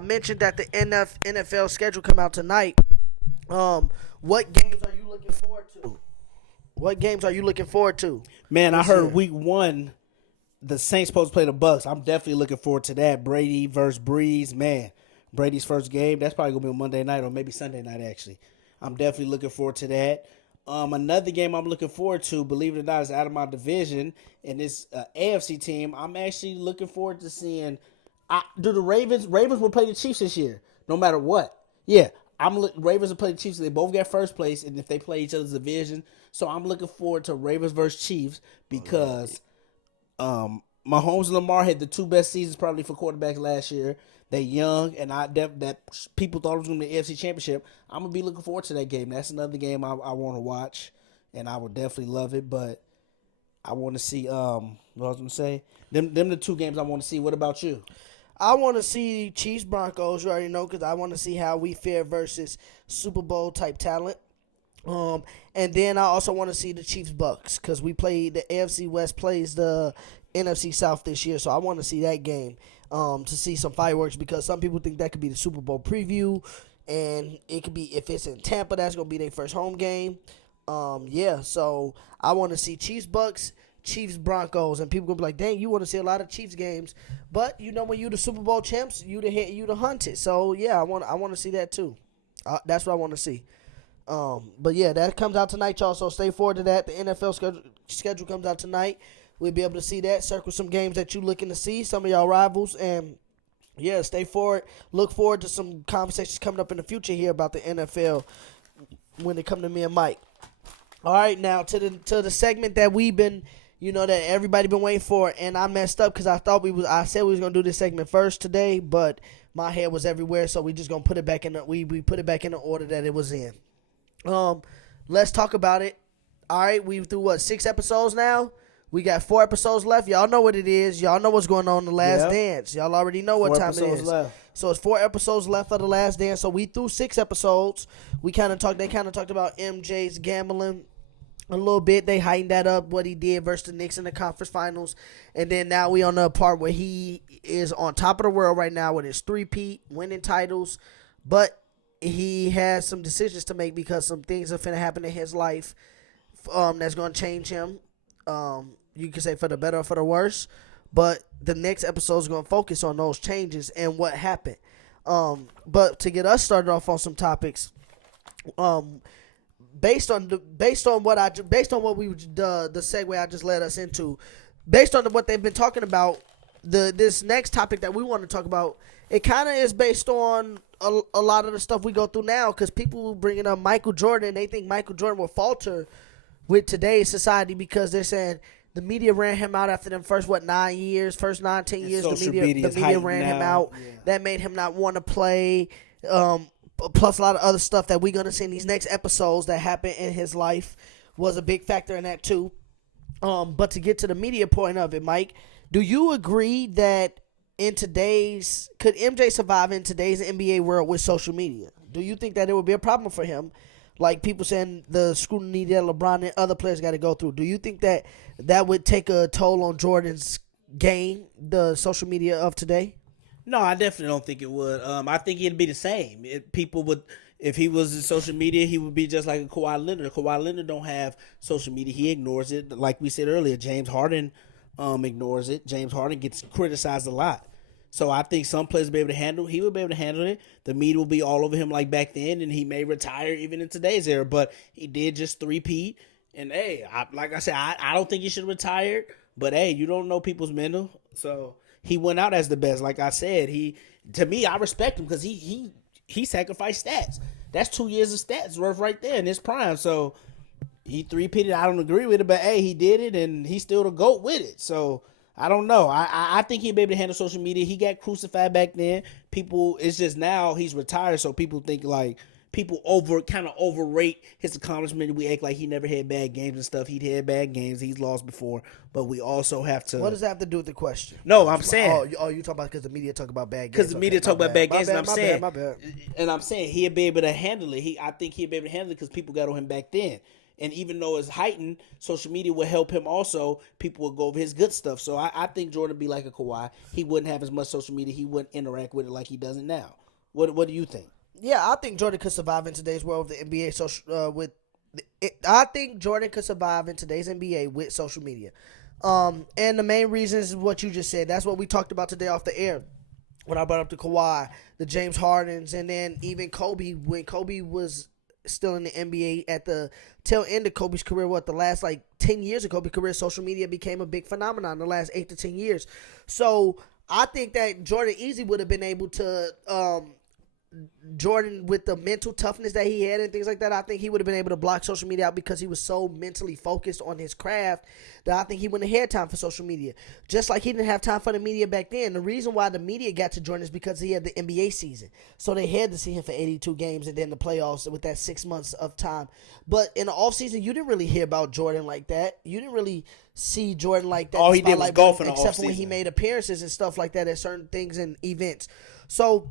mentioned that. the NFL schedule come out tonight. What games are you looking forward to? Man, I heard week 1, the Saints supposed to play the Bucks. I'm definitely looking forward to that. Brady versus Breeze. Man, Brady's first game. That's probably going to be on Monday night or maybe Sunday night, actually. I'm definitely looking forward to that. Another game I'm looking forward to, believe it or not, is out of my division, and this AFC team. I'm actually looking forward to seeing. Do the Ravens will play the Chiefs this year, no matter what. Yeah, Ravens will play the Chiefs. They both got first place, and if they play each other's division, so I'm looking forward to Ravens versus Chiefs because Mahomes and Lamar had the 2 best seasons probably for quarterbacks last year. They young, and that people thought it was going to be the AFC Championship. I'm going to be looking forward to that game. That's another game I want to watch, and I would definitely love it. But I want to see what I was going to say. Them the 2 games I want to see. What about you? I want to see Chiefs Broncos. You already know, because I want to see how we fare versus Super Bowl type talent. And then I also want to see the Chiefs Bucks, because the AFC West plays the NFC South this year, so I want to see that game. To see some fireworks, because some people think that could be the Super Bowl preview, and it could be, if it's in Tampa, that's going to be their first home game. So I want to see Chiefs Bucks, Chiefs Broncos, and people going to be like, dang, you want to see a lot of Chiefs games, but when you the Super Bowl champs, you the hunted. So yeah, I want to see that too. That's what I want to see. But yeah, that comes out tonight, y'all, so stay forward to that. The NFL schedule comes out tonight. We'll be able to see that, circle some games that you're looking to see, some of y'all rivals, and yeah, stay forward. Look forward to some conversations coming up in the future here about the NFL when it come to me and Mike. All right, now to the segment that we've been, that everybody been waiting for, and I messed up because I said we was gonna do this segment first today, but my head was everywhere, so we just gonna put it back in we put it back in the order that it was in. Let's talk about it. All right, we've through 6 episodes now. We got 4 episodes left. Y'all know what it is. Y'all know what's going on in The Last Dance. Y'all already know what time it is. Left. So it's 4 episodes left of The Last Dance. So we threw 6 episodes. They kind of talked about MJ's gambling a little bit. They heightened that up, what he did versus the Knicks in the conference finals. And then now we on the part where he is on top of the world right now with his 3-peat, winning titles. But he has some decisions to make, because some things are finna happen in his life that's going to change him. You can say for the better or for the worse, but the next episode is going to focus on those changes and what happened. But to get us started off on some topics, based on the segue I just led us into, based on what they've been talking about, this next topic that we want to talk about, it kind of is based on a lot of the stuff we go through now, because people bringing up Michael Jordan, they think Michael Jordan will falter with today's society, because they're saying the media ran him out after them first 9 years, first 9, 10 years. The media ran him out. Yeah. That made him not want to play. Plus a lot of other stuff that we're gonna see in these next episodes that happened in his life was a big factor in that too. But to get to the media point of it, Mike, do you agree that could MJ survive in today's NBA world with social media? Do you think that it would be a problem for him? Like people saying the scrutiny that LeBron and other players got to go through. Do you think that would take a toll on Jordan's game the social media of today? No, I definitely don't think it would. I think it'd be the same. People would, if he was in social media, he would be just like a Kawhi Leonard. Kawhi Leonard don't have social media; he ignores it. Like we said earlier, James Harden ignores it. James Harden gets criticized a lot. So I think some players will be able to handle. He would be able to handle it. The media will be all over him like back then, and he may retire even in today's era. But he did just three-peat. And hey, like I said, I don't think he should retire. But hey, you don't know people's mental, so he went out as the best. Like I said, to me, I respect him because he sacrificed stats. That's 2 years of stats worth right there in his prime. So he three-peated. I don't agree with it, but hey, he did it, and he's still the GOAT with it. So I don't know. I think he'll be able to handle social media. He got crucified back then. People, it's just now he's retired, so people think like people overrate his accomplishment. We act like he never had bad games and stuff. He'd had bad games. He's lost before, but we also have to. What does that have to do with the question? No, I'm saying. Oh, you talk about because the media talk about bad games. Because the media talk about bad games, and I'm saying, my bad. And I'm saying he'll be able to handle it. I think he'll be able to handle it because people got on him back then. And even though it's heightened, social media will help him also. People will go over his good stuff. So I think Jordan would be like a Kawhi. He wouldn't have as much social media. He wouldn't interact with it like he doesn't now. What do you think? Yeah, I think Jordan could survive in today's world with the NBA. I think Jordan could survive in today's NBA with social media. And the main reason is what you just said. That's what we talked about today off the air. When I brought up the Kawhi, the James Hardens, and then even Kobe, when Kobe was still in the NBA at the tail end of Kobe's career, the last 10 years of Kobe's career, social media became a big phenomenon in the last 8 to 10 years. So I think that Jordan easily would have been able to, Jordan with the mental toughness that he had and things like that, I think he would have been able to block social media out because he was so mentally focused on his craft that I think he wouldn't have had time for social media. Just like he didn't have time for the media back then. The reason why the media got to Jordan is because he had the NBA season. So they had to see him for 82 games and then the playoffs with that 6 months of time. But in the offseason, you didn't really hear about Jordan like that. You didn't really see Jordan like that. All he did was golf in the except offseason. for when he made appearances and stuff like that at certain things and events. So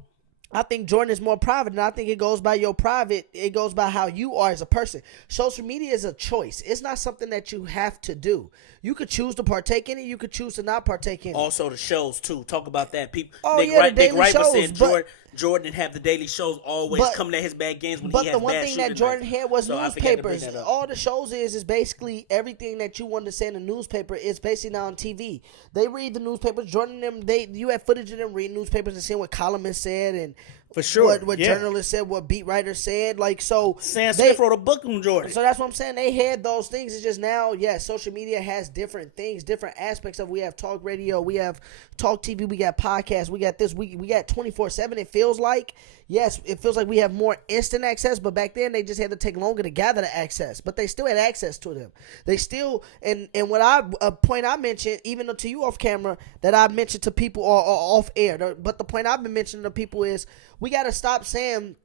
I think Jordan is more private, and I think it goes by your private. It goes by how you are as a person. Social media is a choice. It's not something that you have to do. You could choose to partake in it. You could choose to not partake in it. Also, the shows too. Talk about that. People. The daily Wright was shows, saying Jordan didn't have the daily shows always coming at his bad games when he had bad shooting. But the one thing that Jordan had was newspapers. That all the shows is basically everything that you wanted to say in the newspaper is basically now on TV. They read the newspapers. Jordan and them, you have footage of them reading newspapers and seeing what columnists said and for sure what journalists said, what beat writers said. Sam Smith wrote a book on Jordan. So that's what I'm saying. They had those things. It's just now, social media has different things, different aspects of. We have talk radio, we have talk TV, we got podcasts, we got this, we got 24/7. It feels like we have more instant access, but back then they just had to take longer to gather the access. But they still had access to them. They still and what a point I mentioned, even to you off camera, that I mentioned to people or off air. But the point I've been mentioning to people is we got to stop saying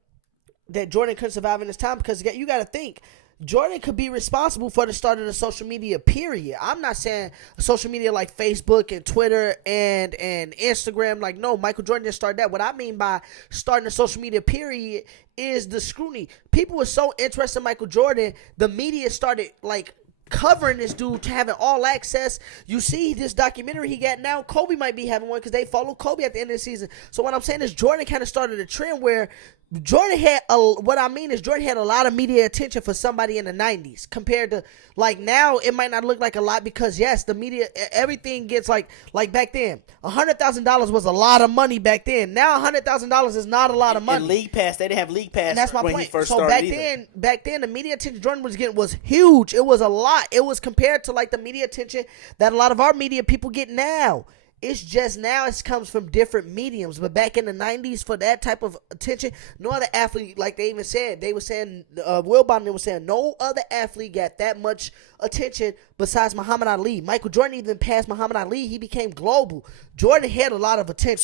that Jordan couldn't survive in this time because you got to think. Jordan could be responsible for the start of the social media, period. I'm not saying social media like Facebook and Twitter and Instagram. No, Michael Jordan didn't start that. What I mean by starting the social media, period, is the scrutiny. People were so interested in Michael Jordan, the media started, covering this dude to having all access. You see this documentary he got now. Kobe might be having one because they follow Kobe at the end of the season. So what I'm saying is Jordan kind of started a trend where Jordan had Jordan had a lot of media attention for somebody in the 90s compared to now it might not look like a lot because yes, the media, everything gets like back then $100,000 was a lot of money back then. Now $100,000 is not a lot of money. And League Pass, they didn't have League Pass. And that's my when point. He first so started back then the media attention Jordan was getting was huge. It was a lot. It was compared to the media attention that a lot of our media people get now. It's just now it comes from different mediums. But back in the 90s, for that type of attention, no other athlete, like they even said, they were saying, Will Bondon was saying, no other athlete got that much attention besides Muhammad Ali. Michael Jordan even passed Muhammad Ali. He became global. Jordan had a lot of attention.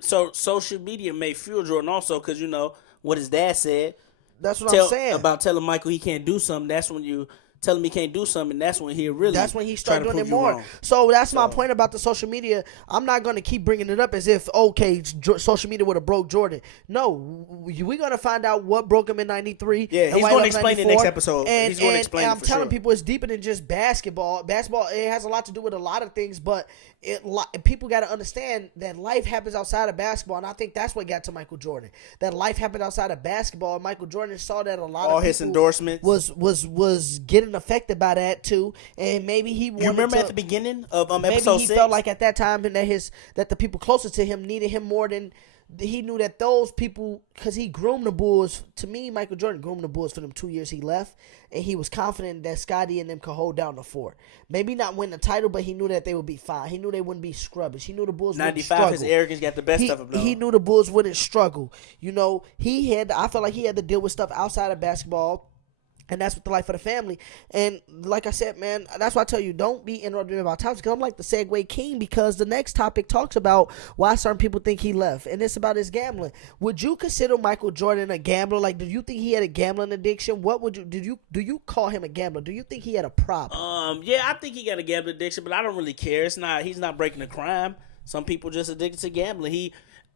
So social media may fuel Jordan also because, what his dad said. That's what I'm saying. About telling Michael he can't do something. That's when you tell him he can't do something, and that's when he really That's when he started try to doing it prove you more. wrong. So that's my point about the social media. I'm not going to keep bringing it up as if, okay, social media would have broke Jordan. No, we're going to find out what broke him in 93. Yeah, and he's why going to he left explain it 94. next episode. He's going to explain and it I'm for telling sure. people it's deeper than just basketball. Basketball, it has a lot to do with a lot of things, but people got to understand that life happens outside of basketball, and I think that's what got to Michael Jordan. That life happened outside of basketball, and Michael Jordan saw that a lot All of his people endorsements was getting affected by that too, and maybe he wanted You remember to, at the beginning of maybe episode he 6? felt like at that time and that the people closest to him needed him more than he knew that those people, because he groomed the Bulls. To me, Michael Jordan groomed the Bulls for them 2 years he left, and he was confident that Scottie and them could hold down the fort. Maybe not win the title, but he knew that they would be fine. He knew they wouldn't be scrubbish. He knew the Bulls wouldn't 95, struggle. his arrogance got the best of him, though. He knew the Bulls wouldn't struggle. You know, I felt like he had to deal with stuff outside of basketball. And that's what the life of the family. And like I said, man, that's why I tell you, don't be interrupting me about topics. Because I'm like the segue king, because the next topic talks about why certain people think he left. And it's about his gambling. Would you consider Michael Jordan a gambler? Like, do you think he had a gambling addiction? What would you, do you call him a gambler? Do you think he had a problem? Yeah, I think he got a gambling addiction, but I don't really care. He's not breaking a crime. Some people just addicted to gambling.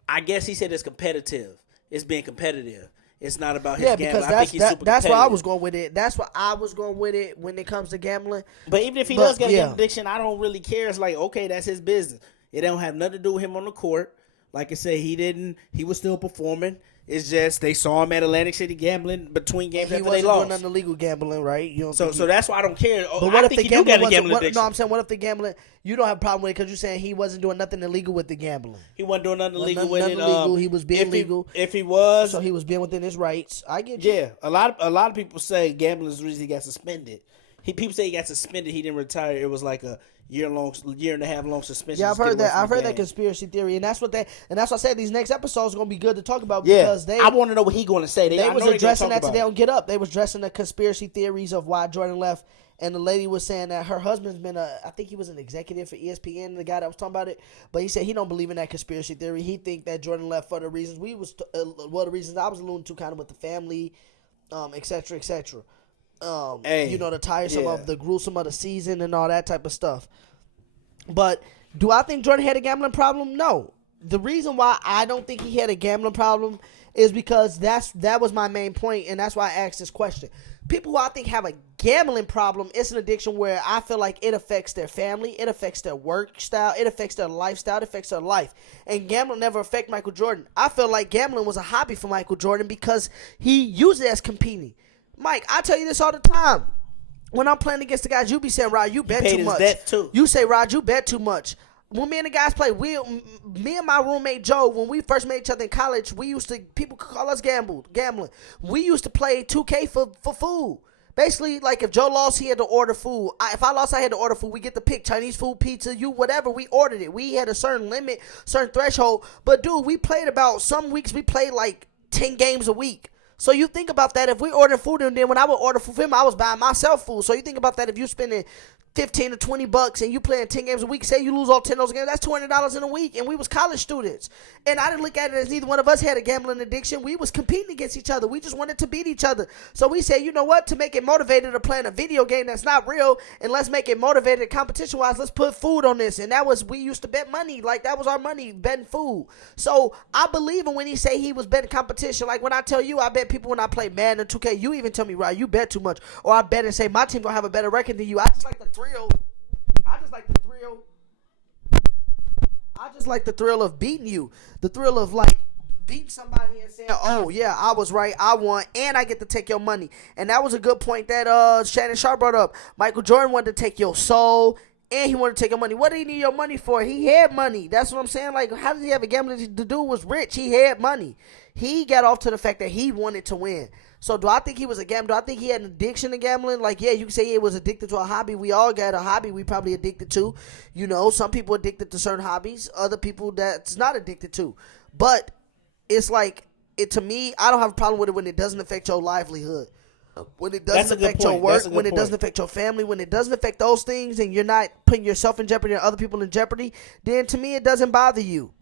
I guess he said it's competitive. It's being competitive. It's not about his gambling. I think he's super that's where I competitive. was going with it. That's where I was going with it when it comes to gambling. But even if he does get a gambling addiction, I don't really care. It's like, okay, that's his business. It don't have nothing to do with him on the court. Like I said, he was still performing. It's just they saw him at Atlantic City gambling between games He after they wasn't lost. doing nothing illegal gambling, right? You don't So think that's why I don't care. But I what if think the he do got a gambling gambling wasn't? addiction. No, I'm saying, what if the gambling? You don't have a problem with it because you're saying he wasn't doing nothing illegal with the gambling. He wasn't doing nothing illegal Nothing with it. illegal. He was being legal. If he was, So he was being within his rights. I get you. yeah. A lot of people say gambling is the reason he got suspended. People say he got suspended. He didn't retire. It was like a year and a half long suspension. Yeah, I've heard that. I've heard that game. conspiracy theory, and that's what I said. These next episodes are gonna be good to talk about Yeah, because I want to know what he going to say. they was addressing that today on Get Up. They was addressing the conspiracy theories of why Jordan left, and the lady was saying that her husband's been I think he was an executive for ESPN, the guy that was talking about it, but he said he don't believe in that conspiracy theory. He think that Jordan left for the reasons the reasons I was alluding to, kind of with the family, et cetera, et cetera. The tiresome of the gruesome of the season and all that type of stuff. But do I think Jordan had a gambling problem? No. The reason why I don't think he had a gambling problem is because that was my main point, and that's why I asked this question. People who I think have a gambling problem, it's an addiction where I feel like it affects their family, it affects their work style, it affects their lifestyle, it affects their life. And gambling never affected Michael Jordan. I feel like gambling was a hobby for Michael Jordan because he used it as competing. Mike, I tell you this all the time. When I'm playing against the guys, you be saying, Rod, you bet too much. Too. You say, Rod, you bet too much. When me and the guys play, me and my roommate Joe, when we first met each other in college, people could call us gambling. We used to play 2K for food. Basically, like if Joe lost, he had to order food. If I lost, I had to order food. We get to pick Chinese food, pizza, whatever. We ordered it. We had a certain limit, certain threshold. But dude, we played some weeks we played like 10 games a week. So you think about that, if we order food, and then when I would order food for him, I was buying myself food. So you think about that, if you're spending $15 to $20 and you playing 10 games a week, say you lose all 10 of those games, that's $200 in a week. And we was college students. And I didn't look at it as neither one of us had a gambling addiction. We was competing against each other. We just wanted to beat each other. So we said, you know what, to make it motivated to playing a video game that's not real, and let's make it motivated competition-wise, let's put food on this. And we used to bet money. Like, that was our money, betting food. So I believe him when he say he was betting competition. Like, when I tell you, I bet people when I play Madden and 2K, you even tell me, right, you bet too much. Or I bet and say, my team gonna have a better record than you. I just like the thrill of beating you. The thrill of like beating somebody and saying, oh yeah, I was right, I won, and I get to take your money. And that was a good point that Shannon Sharp brought up. Michael Jordan wanted to take your soul, and he wanted to take your money. What did he need your money for? He had money. That's what I'm saying. Like, how did he have a gambling? The dude was rich. He had money. He got off to the fact that he wanted to win. So do I think he was a gambler? Do I think he had an addiction to gambling? Like, yeah, you can say he was addicted to a hobby. We all got a hobby we probably addicted to. Some people addicted to certain hobbies. Other people that's not addicted to. But it's like, to me, I don't have a problem with it when it doesn't affect your livelihood. When it doesn't affect your work, when it doesn't affect your family, when it doesn't affect those things and you're not putting yourself in jeopardy or other people in jeopardy, then to me it doesn't bother you.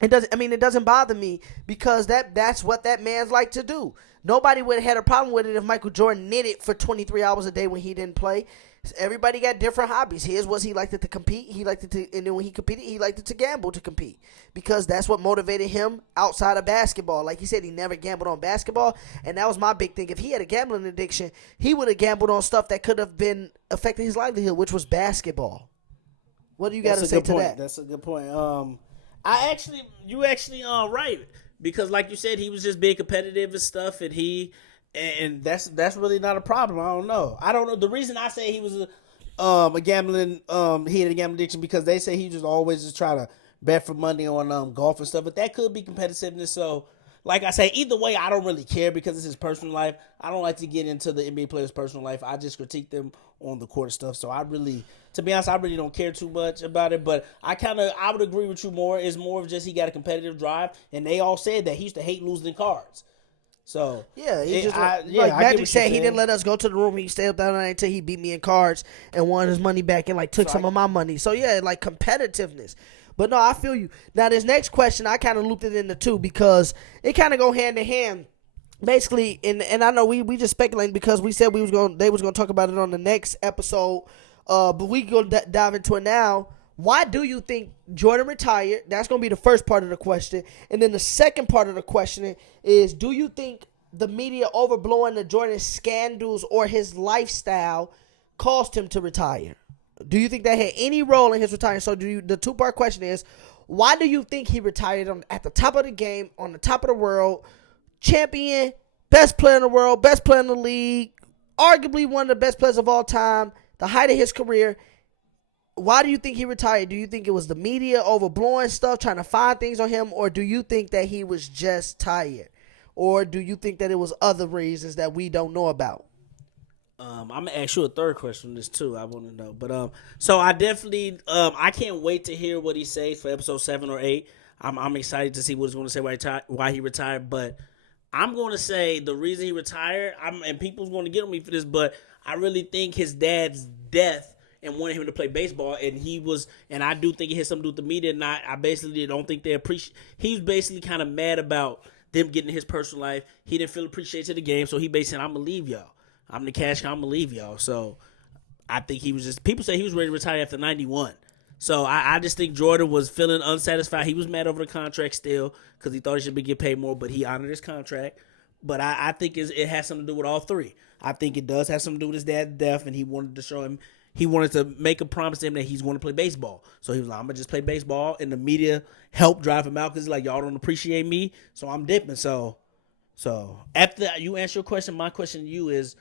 It doesn't bother me because that's what that man's like to do. Nobody would have had a problem with it if Michael Jordan knitted for 23 hours a day when he didn't play. Everybody got different hobbies. His was he liked it to compete. And then when he competed, he liked it to gamble to compete because that's what motivated him outside of basketball. Like he said, he never gambled on basketball, and that was my big thing. If he had a gambling addiction, he would have gambled on stuff that could have been affecting his livelihood, which was basketball. What do you got to say to that? That's a good point. You actually right, because like you said, he was just being competitive and stuff, and that's really not a problem. I don't know. The reason I say he was a gambling he had a gambling addiction because they say he just always just try to bet for money on golf and stuff, but that could be competitiveness. So like I say, either way, I don't really care because it's his personal life. I don't like to get into the NBA players' personal life. I just critique them on the court stuff. So to be honest, I really don't care too much about it. But I would agree with you more. It's more of just he got a competitive drive, and they all said that he used to hate losing cards. So yeah, Magic said he didn't let us go to the room. He stayed up that night until he beat me in cards and won his money back and took some of my money. So yeah, competitiveness. But no, I feel you. Now this next question, I kind of looped it into two because it kind of go hand in hand. Basically, and I know we just speculating because we said they was gonna talk about it on the next episode. But we go dive into it now. Why do you think Jordan retired? That's gonna be the first part of the question, and then the second part of the question is: do you think the media overblowing the Jordan scandals or his lifestyle caused him to retire? Do you think that had any role in his retirement? So the two-part question is, why do you think he retired at the top of the game, on the top of the world, champion, best player in the world, best player in the league, arguably one of the best players of all time, the height of his career? Why do you think he retired? Do you think it was the media overblowing stuff, trying to find things on him, or do you think that he was just tired? Or do you think that it was other reasons that we don't know about? I'm gonna ask you a third question on this too. I want to know, but so I definitely I can't wait to hear what he says for episode 7 or 8. I'm excited to see what he's going to say why he retired. But I'm going to say the reason he retired. And people's going to get on me for this, but I really think his dad's death and wanted him to play baseball, and I do think it had something to do with the media. And I basically don't think they appreciate. He was basically kind of mad about them getting in his personal life. He didn't feel appreciated to the game, so he basically said, "I'm gonna leave y'all. I'm the cash cow. I'm gonna leave y'all." So I think he was just. People say he was ready to retire after 91. So I just think Jordan was feeling unsatisfied. He was mad over the contract still because he thought he should get paid more, but he honored his contract. But I think it has something to do with all three. I think it does have something to do with his dad's death, and he wanted to show him. He wanted to make a promise to him that he's going to play baseball. So he was like, "I'm going to just play baseball." And the media helped drive him out because like, y'all don't appreciate me, so I'm dipping. So after you answer your question, my question to you is,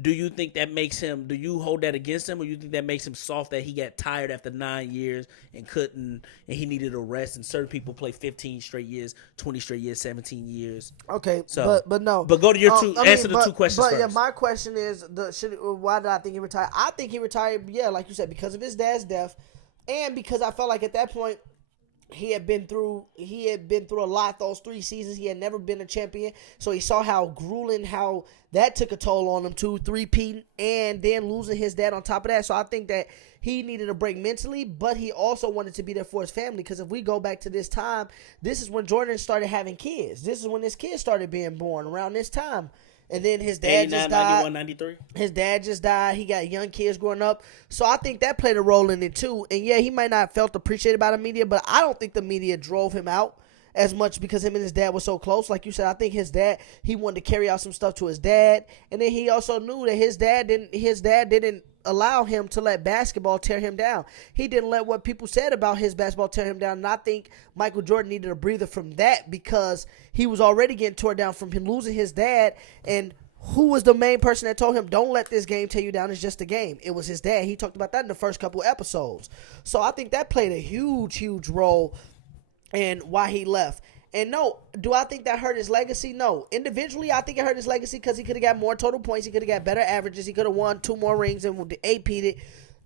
do you think that makes him, do you hold that against him, or you think that makes him soft that he got tired after 9 years and couldn't, and he needed a rest, and certain people play 15 straight years, 20 straight years, 17 years? Okay, so, but no. But go to your answer the two questions first. Yeah, my question is, why did I think he retired? I think he retired, like you said, because of his dad's death, and because I felt like at that point, he had been through a lot those 3 seasons. He had never been a champion. So he saw how grueling, how that took a toll on him too, 3-peating and then losing his dad on top of that. So I think that he needed a break mentally, but he also wanted to be there for his family. Because if we go back to this time, this is when Jordan started having kids. This is when his kids started being born, around this time. And then his dad just died. 91, 93. His dad just died. He got young kids growing up. So I think that played a role in it too. And yeah, he might not have felt appreciated by the media, but I don't think the media drove him out as much because him and his dad were so close. Like you said, I think his dad, he wanted to carry out some stuff to his dad. And then he also knew that his dad didn't allow him to let basketball tear him down. He didn't let what people said about his basketball tear him down. And I think Michael Jordan needed a breather from that because he was already getting torn down from him losing his dad. And who was the main person that told him, don't let this game tear you down, it's just a game? It was his dad. He talked about that in the first couple episodes. So I think that played a huge, huge role in why he left. And no, do I think that hurt his legacy? No. Individually, I think it hurt his legacy because he could have got more total points. He could have got better averages. He could have won 2 more rings and AP-ed it.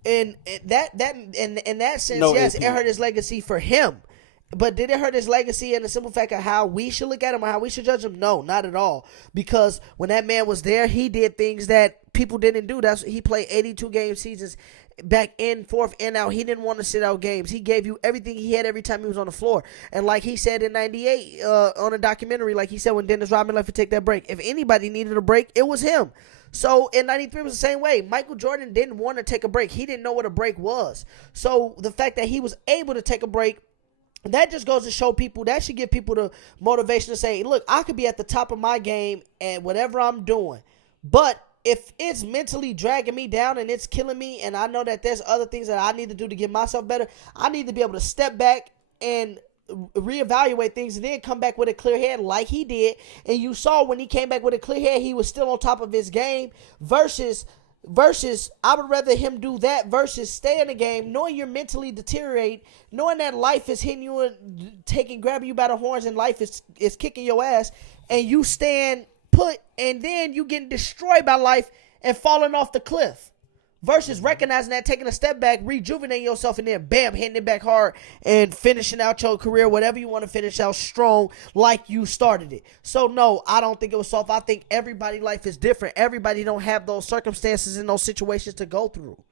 And that in that sense, no, yes, it hurt his legacy for him. But did it hurt his legacy and the simple fact of how we should look at him or how we should judge him? No, not at all. Because when that man was there, he did things that people didn't do. He played 82 game seasons back in, forth, and out. He didn't want to sit out games. He gave you everything he had every time he was on the floor. And like he said in 98 on a documentary, like he said when Dennis Rodman left to take that break, if anybody needed a break, it was him. So in 93 it was the same way. Michael Jordan didn't want to take a break. He didn't know what a break was. So the fact that he was able to take a break, that just goes to show people, that should give people the motivation to say, look, I could be at the top of my game and whatever I'm doing. But if it's mentally dragging me down and it's killing me, and I know that there's other things that I need to do to get myself better, I need to be able to step back and reevaluate things and then come back with a clear head like he did. And you saw when he came back with a clear head, he was still on top of his game versus I would rather him do that versus stay in the game, knowing you're mentally deteriorate, knowing that life is hitting you and grabbing you by the horns and life is kicking your ass, and you stand put and then you getting destroyed by life and falling off the cliff. Versus recognizing that, taking a step back, rejuvenating yourself, and then bam, hitting it back hard and finishing out your career, whatever you want to finish out strong like you started it. So no, I don't think it was soft. I think everybody's life is different. Everybody don't have those circumstances and those situations to go through.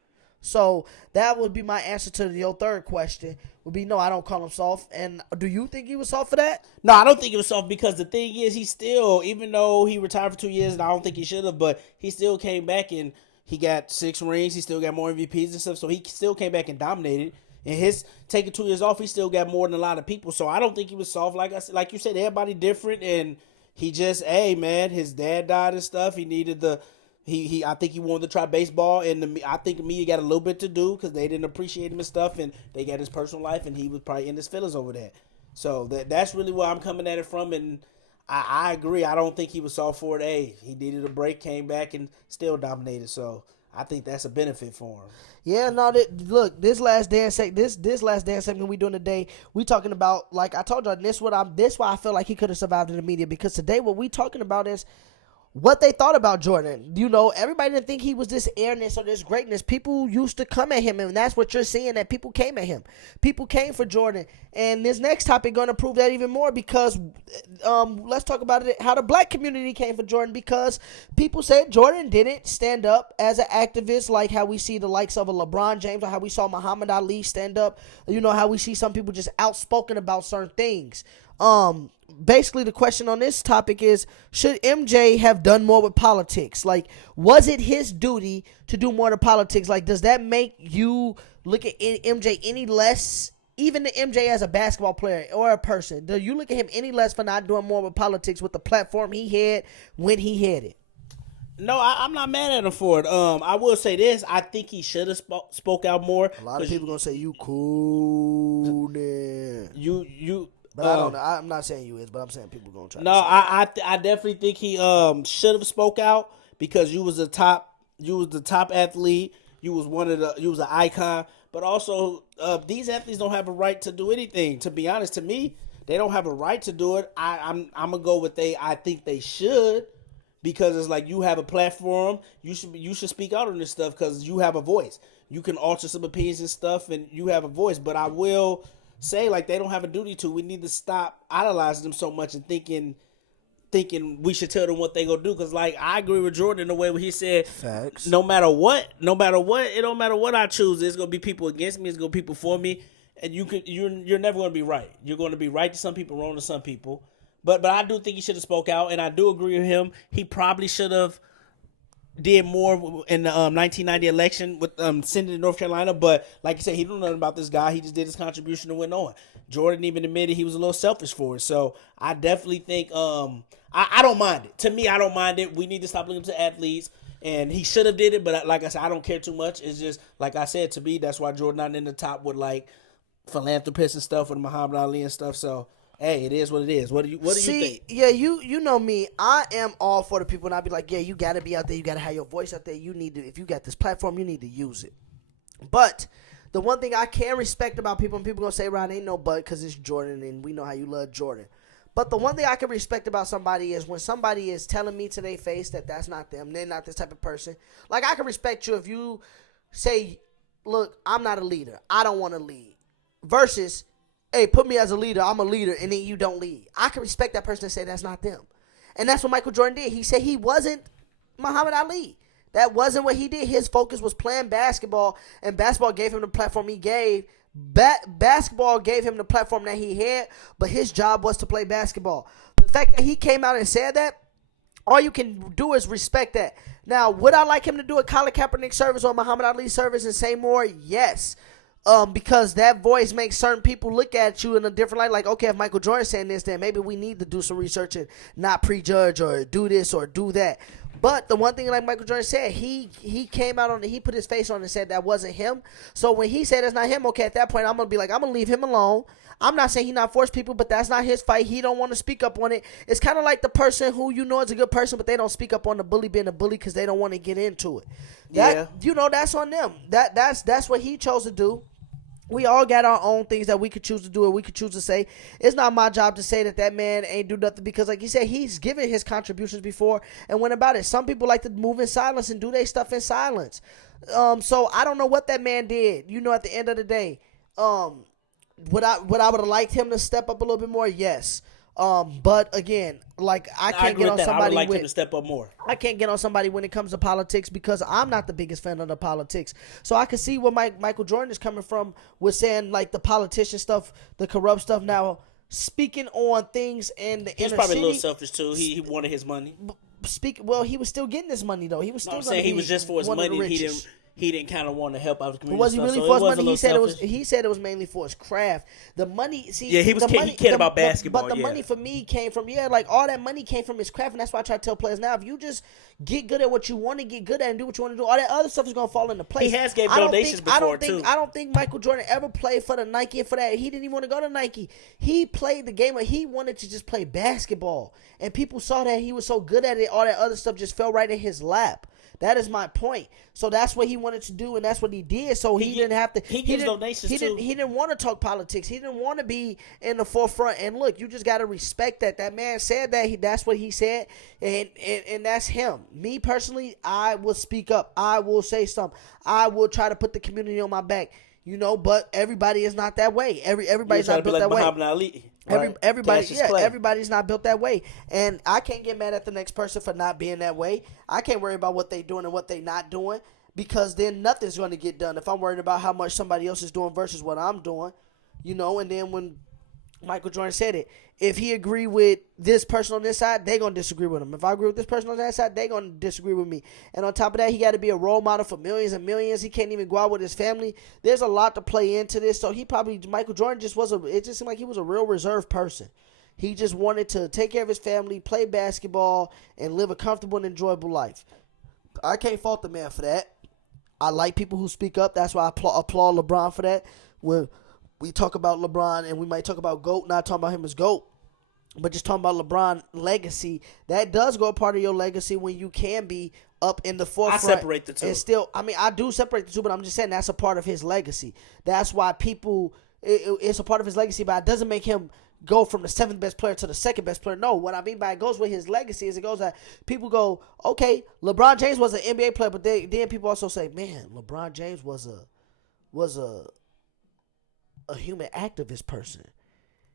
So that would be my answer to your third question. Would be no, I don't call him soft. And do you think he was soft for that? No, I don't think it was soft because the thing is, he still, even though he retired for 2 years, and I don't think he should have, but he still came back and he got 6 rings. He still got more MVPs and stuff. So he still came back and dominated. And his taking 2 years off, he still got more than a lot of people. So I don't think he was soft. Like I said, like you said, everybody different. And he just, hey man, his dad died and stuff. He needed the, I think he wanted to try baseball. And I think the media got a little bit to do because they didn't appreciate him and stuff. And they got his personal life, and he was probably in his feelings over that. So that's really where I'm coming at it from. And I agree. I don't think he was soft for it. Hey, he needed a break, came back, and still dominated. So I think that's a benefit for him. Yeah, no. Look, this last dance segment we doing today, we talking about, like I told you, this why I feel like he could have survived in the media, because today what we talking about is what they thought about Jordan. You know, everybody didn't think he was this airness or this greatness. People used to come at him, and that's what you're seeing, that people came at him. People came for Jordan. And this next topic going to prove that even more, because let's talk about it, how the black community came for Jordan, because people said Jordan didn't stand up as an activist like how we see the likes of a LeBron James, or how we saw Muhammad Ali stand up. You know, how we see some people just outspoken about certain things. Basically the question on this topic is, should MJ have done more with politics? Like, was it his duty to do more to politics? Like, does that make you look at MJ any less, even the MJ as a basketball player or a person? Do you look at him any less for not doing more with politics with the platform he had when he had it? No, I'm not mad at him for it. I will say this: I think he should have spoke out more. A lot of people gonna say you cool, then. You. But I don't know. I'm not saying you is, but I'm saying people gonna try. No, I definitely think he should have spoke out, because you was the top athlete. You was an icon. But also, these athletes don't have a right to do anything. To be honest, to me, they don't have a right to do it. I'm gonna go with I think they should, because it's like, you have a platform. You should speak out on this stuff because you have a voice. You can alter some opinions and stuff, and you have a voice. But I will say, like, they don't have a duty to. We need to stop idolizing them so much and thinking we should tell them what they gonna do. Because, like, I agree with Jordan in the way where he said, facts. No matter what, it don't matter what I choose. There's gonna be people against me. There's gonna be people for me, and you're never gonna be right. You're gonna be right to some people, wrong to some people. But I do think he should have spoke out, and I do agree with him. He probably should have did more in the 1990 election with sending to North Carolina. But like you said, he don't know nothing about this guy. He just did his contribution and went on. Jordan even admitted he was a little selfish for it. So I definitely think I don't mind it. To me, I don't mind it. We need to stop looking to athletes. And he should have did it, but like I said, I don't care too much. It's just, like I said, to me, that's why Jordan not in the top with, like, philanthropists and stuff, with Muhammad Ali and stuff. So hey, it is what it is. What do you think? Yeah, you know me. I am all for the people, and I'll be like, yeah, you got to be out there. You got to have your voice out there. You need to, if you got this platform, you need to use it. But the one thing I can respect about people, and people going to say, Ron, ain't no but because it's Jordan, and we know how you love Jordan. But the one thing I can respect about somebody is when somebody is telling me to their face that that's not them, they're not this type of person. Like, I can respect you if you say, look, I'm not a leader. I don't want to lead. Versus, hey, put me as a leader. I'm a leader, and then you don't lead. I can respect that person and say that's not them. And that's what Michael Jordan did. He said he wasn't Muhammad Ali. That wasn't what he did. His focus was playing basketball, and basketball gave him the platform he gave. Basketball gave him the platform that he had, but his job was to play basketball. The fact that he came out and said that, all you can do is respect that. Now, would I like him to do a Colin Kaepernick service or Muhammad Ali service and say more? Yes. Because that voice makes certain people look at you in a different light. Like, okay, if Michael Jordan's saying this, then maybe we need to do some research and not prejudge or do this or do that. But the one thing, like Michael Jordan said, he came out on it, he put his face on it and said that wasn't him. So when he said it's not him, okay, at that point, I'm going to be like, I'm going to leave him alone. I'm not saying he not force people, but that's not his fight. He don't want to speak up on it. It's kind of like the person who you know is a good person, but they don't speak up on the bully being a bully because they don't want to get into it. That's on them. That's what he chose to do. We all got our own things that we could choose to do or we could choose to say. It's not my job to say that man ain't do nothing because, like you said, he's given his contributions before and went about it. Some people like to move in silence and do their stuff in silence. So I don't know what that man did. At the end of the day, would I would have liked him to step up a little bit more? Yes. But again, like I can't get on somebody. I would like him to step up more. I can't get on somebody when it comes to politics because I'm not the biggest fan of the politics. So I can see where Michael Jordan is coming from with saying like the politician stuff, the corrupt stuff. Now speaking on things in the inner city. He's probably a little selfish too. He wanted his money. He was still getting his money though. He was still. I'm saying he was just for his money. He didn't kind of want to help out the community. Was he really for his money? He said it was mainly for his craft. The money, he cared about basketball. But the money for me came from like all that money came from his craft, and that's why I try to tell players now: if you just get good at what you want to get good at and do what you want to do, all that other stuff is gonna fall into place. He has gave donations before too. I don't think Michael Jordan ever played for the Nike and for that. He didn't even want to go to Nike. He played the game where he wanted to just play basketball, and people saw that he was so good at it. All that other stuff just fell right in his lap. That is my point. So that's what he wanted to do, and that's what he did. So he didn't have to. He gives donations too. He didn't want to talk politics. He didn't want to be in the forefront. And look, you just got to respect that. That man said that. That's what he said, and that's him. Me personally, I will speak up. I will say something. I will try to put the community on my back. But everybody is not that way. Everybody's not built that way. Muhammad Ali. Everybody's not built that way, and I can't get mad at the next person for not being that way. I can't worry about what they doing and what they not doing because then nothing's going to get done if I'm worried about how much somebody else is doing versus what I'm doing, And then when Michael Jordan said it, if he agree with this person on this side, they gonna disagree with him. If I agree with this person on that side, they gonna disagree with me. And on top of that, he got to be a role model for millions and millions. He can't even go out with his family. There's a lot to play into this. So Michael Jordan it just seemed like he was a real reserved person. He just wanted to take care of his family, play basketball, and live a comfortable and enjoyable life. I can't fault the man for that. I like people who speak up. That's why I applaud LeBron for that. When we talk about LeBron and we might talk about GOAT, not talking about him as GOAT, but just talking about LeBron legacy, that does go a part of your legacy when you can be up in the forefront. I separate the two. And still, I do separate the two, but I'm just saying that's a part of his legacy. That's why it's a part of his legacy, but it doesn't make him go from the 7th best player to the 2nd best player. No, what I mean by it goes with his legacy is it goes that people go, okay, LeBron James was an NBA player, but then people also say, man, LeBron James was a human activist person.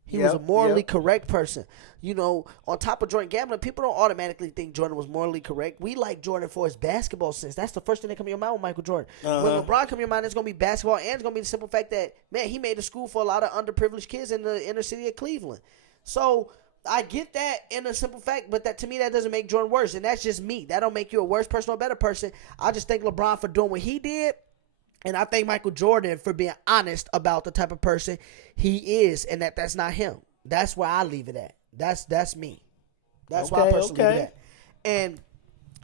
He was a morally correct person. On top of Jordan gambling, people don't automatically think Jordan was morally correct. We like Jordan for his basketball sense. That's the first thing that comes to your mind with Michael Jordan. When LeBron comes to your mind, it's going to be basketball, and it's going to be the simple fact that, man, he made a school for a lot of underprivileged kids in the inner city of Cleveland. So I get that in a simple fact, but that to me, that doesn't make Jordan worse, and that's just me. That don't make you a worse person or a better person. I just thank LeBron for doing what he did. And I thank Michael Jordan for being honest about the type of person he is and that's not him. That's where I leave it at. That's me. That's why I personally leave it at. And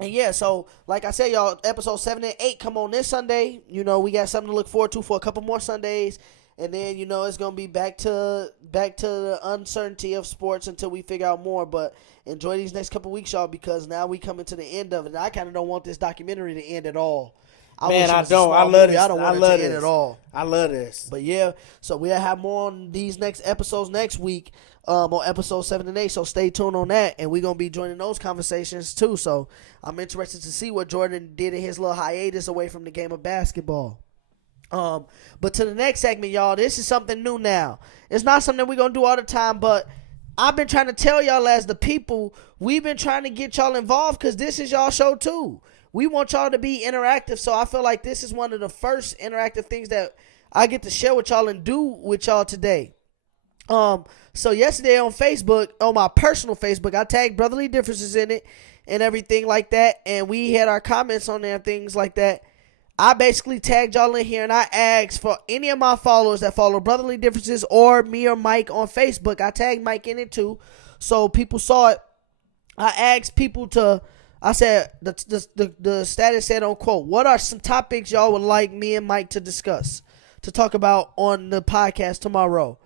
yeah, so like I said, y'all, episode 7 and 8 come on this Sunday. We got something to look forward to for a couple more Sundays. And then, it's going to be back to the uncertainty of sports until we figure out more. But enjoy these next couple weeks, y'all, because now we coming to the end of it. And I kind of don't want this documentary to end at all. I don't. I love this. I don't want it to end at all. I love this. But yeah, so we'll have more on these next episodes next week, on episode 7 and 8. So stay tuned on that, and we're gonna be joining those conversations too. So I'm interested to see what Jordan did in his little hiatus away from the game of basketball. But to the next segment, y'all, this is something new now. It's not something we're going to do all the time, but I've been trying to tell y'all as the people, we've been trying to get y'all involved because this is y'all show too. We want y'all to be interactive, so I feel like this is one of the first interactive things that I get to share with y'all and do with y'all today. So yesterday on Facebook, on my personal Facebook, I tagged Brotherly Differences in it and everything like that, and we had our comments on there and things like that. I basically tagged y'all in here and I asked for any of my followers that follow Brotherly Differences or me or Mike on Facebook. I tagged Mike in it too, so people saw it. I asked people I said, the status said on quote, what are some topics y'all would like me and Mike to discuss, to talk about on the podcast tomorrow?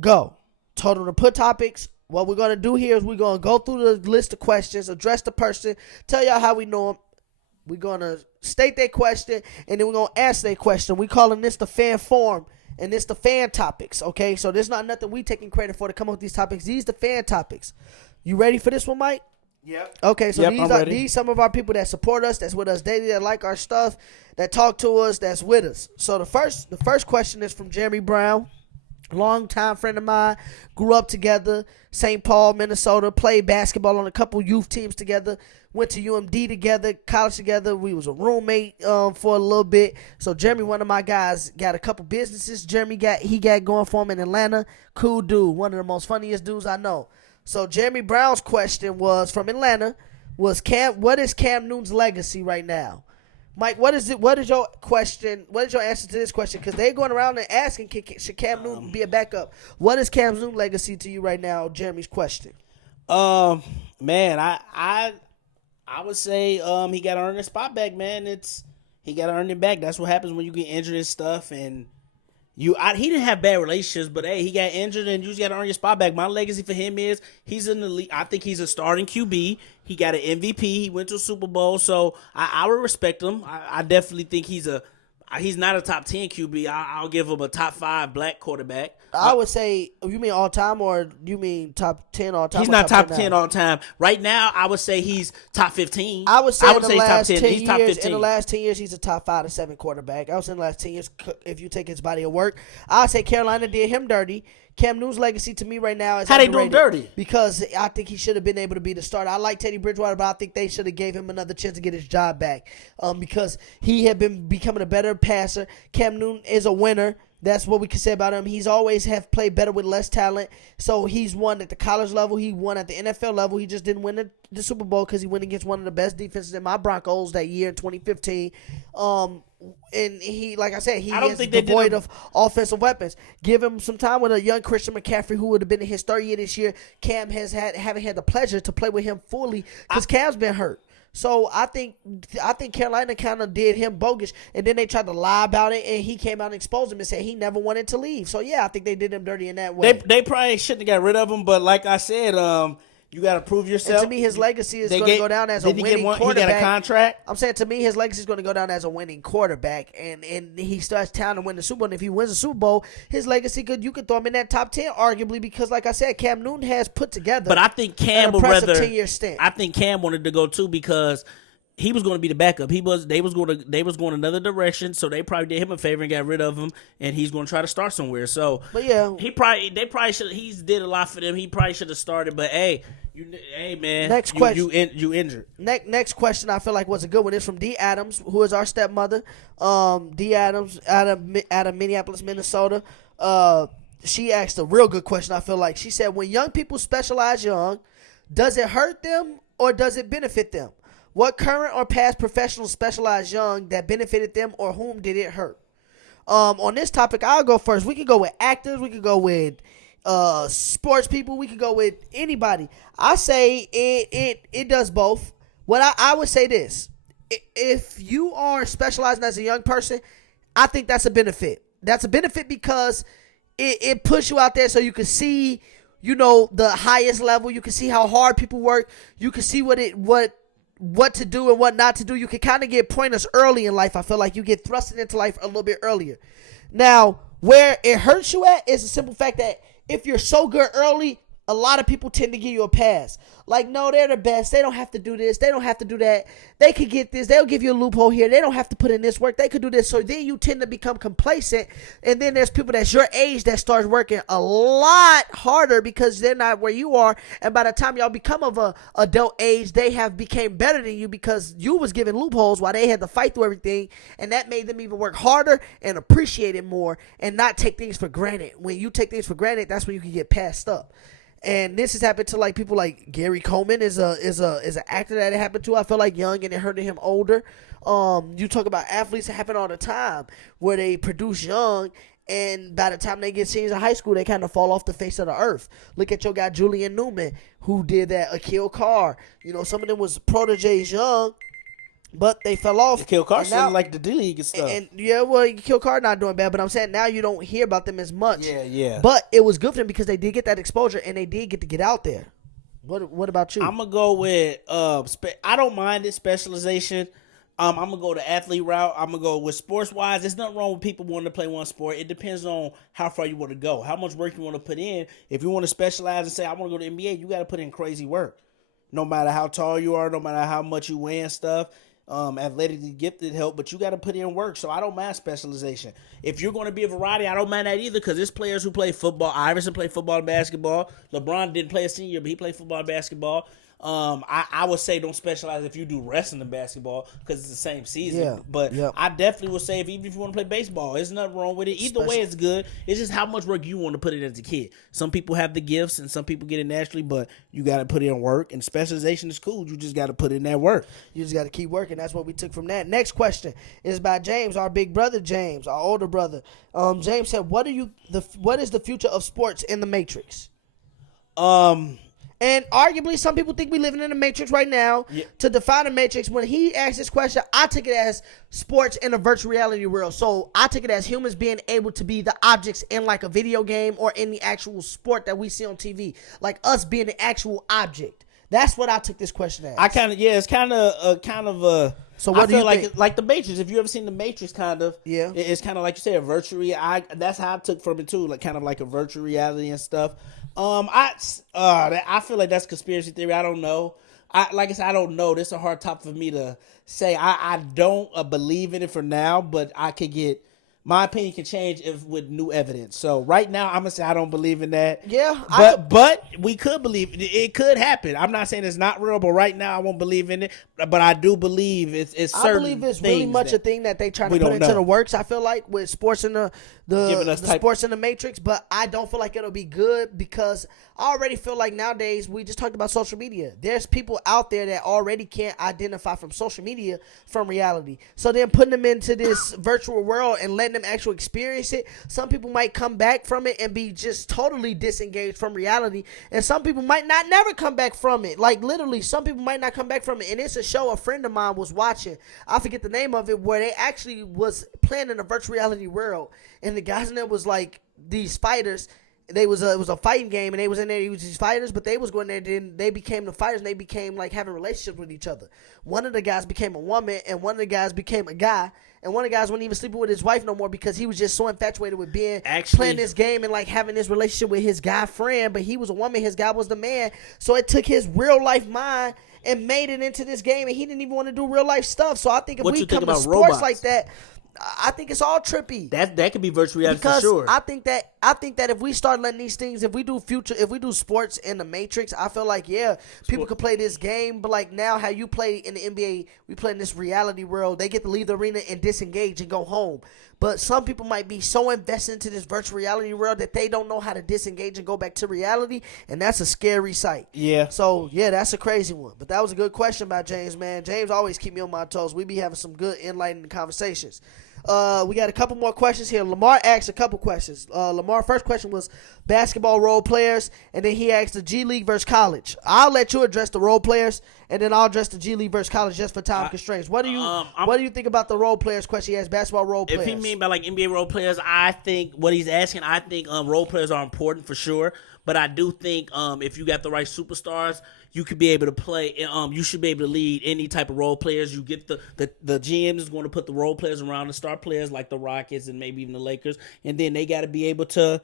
Go. Told them to put topics. What we're going to do here is we're going to go through the list of questions, address the person, tell y'all how we know them. We're going to state their question, and then we're going to answer their question. We calling this the fan forum, and this the fan topics, okay? So there's not nothing we taking credit for to come up with these topics. These the fan topics. You ready for this one, Mike? Yep. Okay, so these some of our people that support us, that's with us daily, that like our stuff, that talk to us, that's with us. So the first question is from Jeremy Brown. Long-time friend of mine, grew up together, St. Paul, Minnesota, played basketball on a couple youth teams together, went to UMD together, college together. We was a roommate for a little bit. So Jeremy, one of my guys, got a couple businesses. Jeremy got going for him in Atlanta. Cool dude, one of the most funniest dudes I know. So Jeremy Brown's question was from Atlanta, what is Cam Newton's legacy right now? Mike, what is your question? What is your answer to this question? Because they're going around and asking, should Cam Newton be a backup? What is Cam Newton's legacy to you right now? Jeremy's question. Man, I would say he got to earn his spot back, man. He got to earn it back. That's what happens when you get injured and stuff. And he didn't have bad relationships, but hey, he got injured and you just got to earn your spot back. My legacy for him is he's in the league. I think he's a starting QB. He got an MVP. He went to a Super Bowl, so I would respect him. I definitely think he's not a top 10 QB. I'll give him a top 5 black quarterback. I would say, you mean all time or you mean top 10 all time? He's not top 10 all time. Right now, I would say he's top 15. I would say he's top 10. He's top 15. In the last 10 years, he's a top 5 to 7 quarterback. I would say in the last 10 years, if you take his body of work, I'd say Carolina did him dirty. Cam Newton's legacy to me right now is how they do him dirty? Because I think he should have been able to be the starter. I like Teddy Bridgewater, but I think they should have gave him another chance to get his job back because he had been becoming a better passer. Cam Newton is a winner. That's what we can say about him. He's always have played better with less talent. So he's won at the college level. He won at the NFL level. He just didn't win the Super Bowl because he went against one of the best defenses in my Broncos that year in 2015. And he, like I said, he is devoid of offensive weapons. Give him some time with a young Christian McCaffrey who would have been in his third year this year. Cam haven't had the pleasure to play with him fully because Cam's been hurt. So I think Carolina kind of did him bogus, and then they tried to lie about it, and he came out and exposed him and said he never wanted to leave. So yeah, I think they did him dirty in that way. They probably shouldn't have got rid of him, but like I said, you got to prove yourself. And to me, his legacy is going to go down as a winning quarterback. He got a contract. I'm saying to me, his legacy is going to go down as a winning quarterback, and he starts town to win the Super Bowl. And if he wins the Super Bowl, his legacy you could throw him in that top 10 arguably because, like I said, Cam Newton has put together. But I think Cam would rather 10-year stint. I think Cam wanted to go too because he was going to be the backup. They was going another direction, so they probably did him a favor and got rid of him, and he's going to try to start somewhere. So, but yeah, they probably should. He's did a lot for them. He probably should have started. But hey, man, next question. You injured. Next question, I feel like was a good one. It's from D Adams, who is our stepmother. D Adams out of Minneapolis, Minnesota. She asked a real good question. I feel like she said, when young people specialize young, does it hurt them or does it benefit them? What current or past professionals specialized young that benefited them, or whom did it hurt? On this topic, I'll go first. We could go with actors. We could go with sports people. We could go with anybody. I say it does both. What I would say this: if you are specializing as a young person, I think that's a benefit. That's a benefit because it puts you out there so you can see, the highest level. You can see how hard people work. You can see what to do and what not to do. You can kind of get pointers early in life. I feel like you get thrusted into life a little bit earlier. Now, where it hurts you at is the simple fact that if you're so good early, a lot of people tend to give you a pass. Like, no, they're the best. They don't have to do this. They don't have to do that. They could get this. They'll give you a loophole here. They don't have to put in this work. They could do this. So then you tend to become complacent. And then there's people that's your age that starts working a lot harder because they're not where you are. And by the time y'all become of a adult age, they have became better than you because you was given loopholes while they had to fight through everything. And that made them even work harder and appreciate it more and not take things for granted. When you take things for granted, that's when you can get passed up. And this has happened to like people like Gary Coleman is an actor that it happened to. I feel like young and it hurt him older. You talk about athletes that happen all the time where they produce young and by the time they get seniors in high school, they kind of fall off the face of the earth. Look at your guy Julian Newman who did that. Akil Carr. You know, some of them was proteges young. But they fell off. Akil Carr still like the D League and stuff. And yeah, well, Akil Carr not doing bad, but I'm saying now you don't hear about them as much. Yeah. But it was good for them because they did get that exposure and they did get out there. What about you? I'm gonna go with I don't mind it, specialization. I'm gonna go the athlete route. I'm gonna go with sports wise. There's nothing wrong with people wanting to play one sport. It depends on how far you want to go, how much work you want to put in. If you want to specialize and say I want to go to the NBA, you got to put in crazy work. No matter how tall you are, no matter how much you weigh and stuff. Athletically gifted help, but you got to put in work. So I don't mind specialization. If you're going to be a variety, I don't mind that either because there's players who play football. Iverson played football and basketball. LeBron didn't play a senior, but he played football and basketball. I would say don't specialize if you do wrestling and basketball because it's the same season. Yeah, but yep. I definitely would say even if you want to play baseball, there's nothing wrong with it. Either way, it's good. It's just how much work you want to put in as a kid. Some people have the gifts and some people get it naturally, but you got to put in work. And specialization is cool. You just got to put in that work. You just got to keep working. That's what we took from that. Next question is by James, our big brother James, our older brother. James said, "What is the future of sports in the Matrix?" And arguably, some people think we're living in the Matrix right now. Yeah. To define the Matrix, when he asked this question, I took it as sports in a virtual reality world. So I took it as humans being able to be the objects in like a video game or in the actual sport that we see on TV. Like us being the actual object. That's what I took this question as. It's kind of So what I do you feel think? like the Matrix. If you ever seen the Matrix, kind of, Yeah. it's kind of like you said, a virtual. That's how I took from it too, like kind of like a virtual reality and stuff. I feel like that's conspiracy theory. I don't know. Like I said, I don't know. This is a hard topic for me to say. I don't believe in it for now, but I could get. My opinion can change if with new evidence. So right now, I'm gonna say I don't believe in that. Yeah, but we could believe it could happen. I'm not saying it's not real, but right now I won't believe in it. But I do believe it's certain. I believe it's really much a thing that they trying to put into the works. I feel like with sports in the sports in the Matrix, but I don't feel like it'll be good because I already feel like nowadays we just talked about social media. There's people out there that already can't identify from social media from reality. So then putting them into this virtual world and letting them actually experience it. Some people might come back from it and be just totally disengaged from reality, and some people might not never come back from it. Like literally, some people might not come back from it. And it's a show a friend of mine was watching. I forget the name of it, where they actually was playing in a virtual reality world, and the guys in there was like these fighters. It was a fighting game, and they was in there. He was these fighters, but they was going there. Then they became the fighters, and they became like having relationships with each other. One of the guys became a woman, and one of the guys became a guy. And one of the guys wasn't even sleeping with his wife no more because he was just so infatuated with playing this game and like having this relationship with his guy friend. But he was a woman, his guy was the man. So it took his real life mind and made it into this game, and he didn't even want to do real life stuff. So I think if we come to sports robots like that, I think it's all trippy. That could be virtual reality for sure. I think that if we start letting these things, if we do sports in the Matrix, I feel like people could play this game, but like now how you play in the NBA, we play in this reality world. They get to leave the arena and disengage and go home. But some people might be so invested into this virtual reality world that they don't know how to disengage and go back to reality, and that's a scary sight. Yeah. So that's a crazy one. But that was a good question by James, man. James always keep me on my toes. We be having some good enlightening conversations. We got a couple more questions here. Lamar asked a couple questions. Lamar, first question was basketball role players, and then he asked the G League versus college. I'll let you address the role players, and then I'll address the G League versus college just for time constraints. What do you think about the role players question? He has basketball role players. If he mean by like NBA role players, I think what he's asking, I think role players are important for sure. But I do think if you got the right superstars, you could be able to play. You should be able to lead any type of role players. You get the GM is going to put the role players around the star players like the Rockets and maybe even the Lakers, and then they got to be able to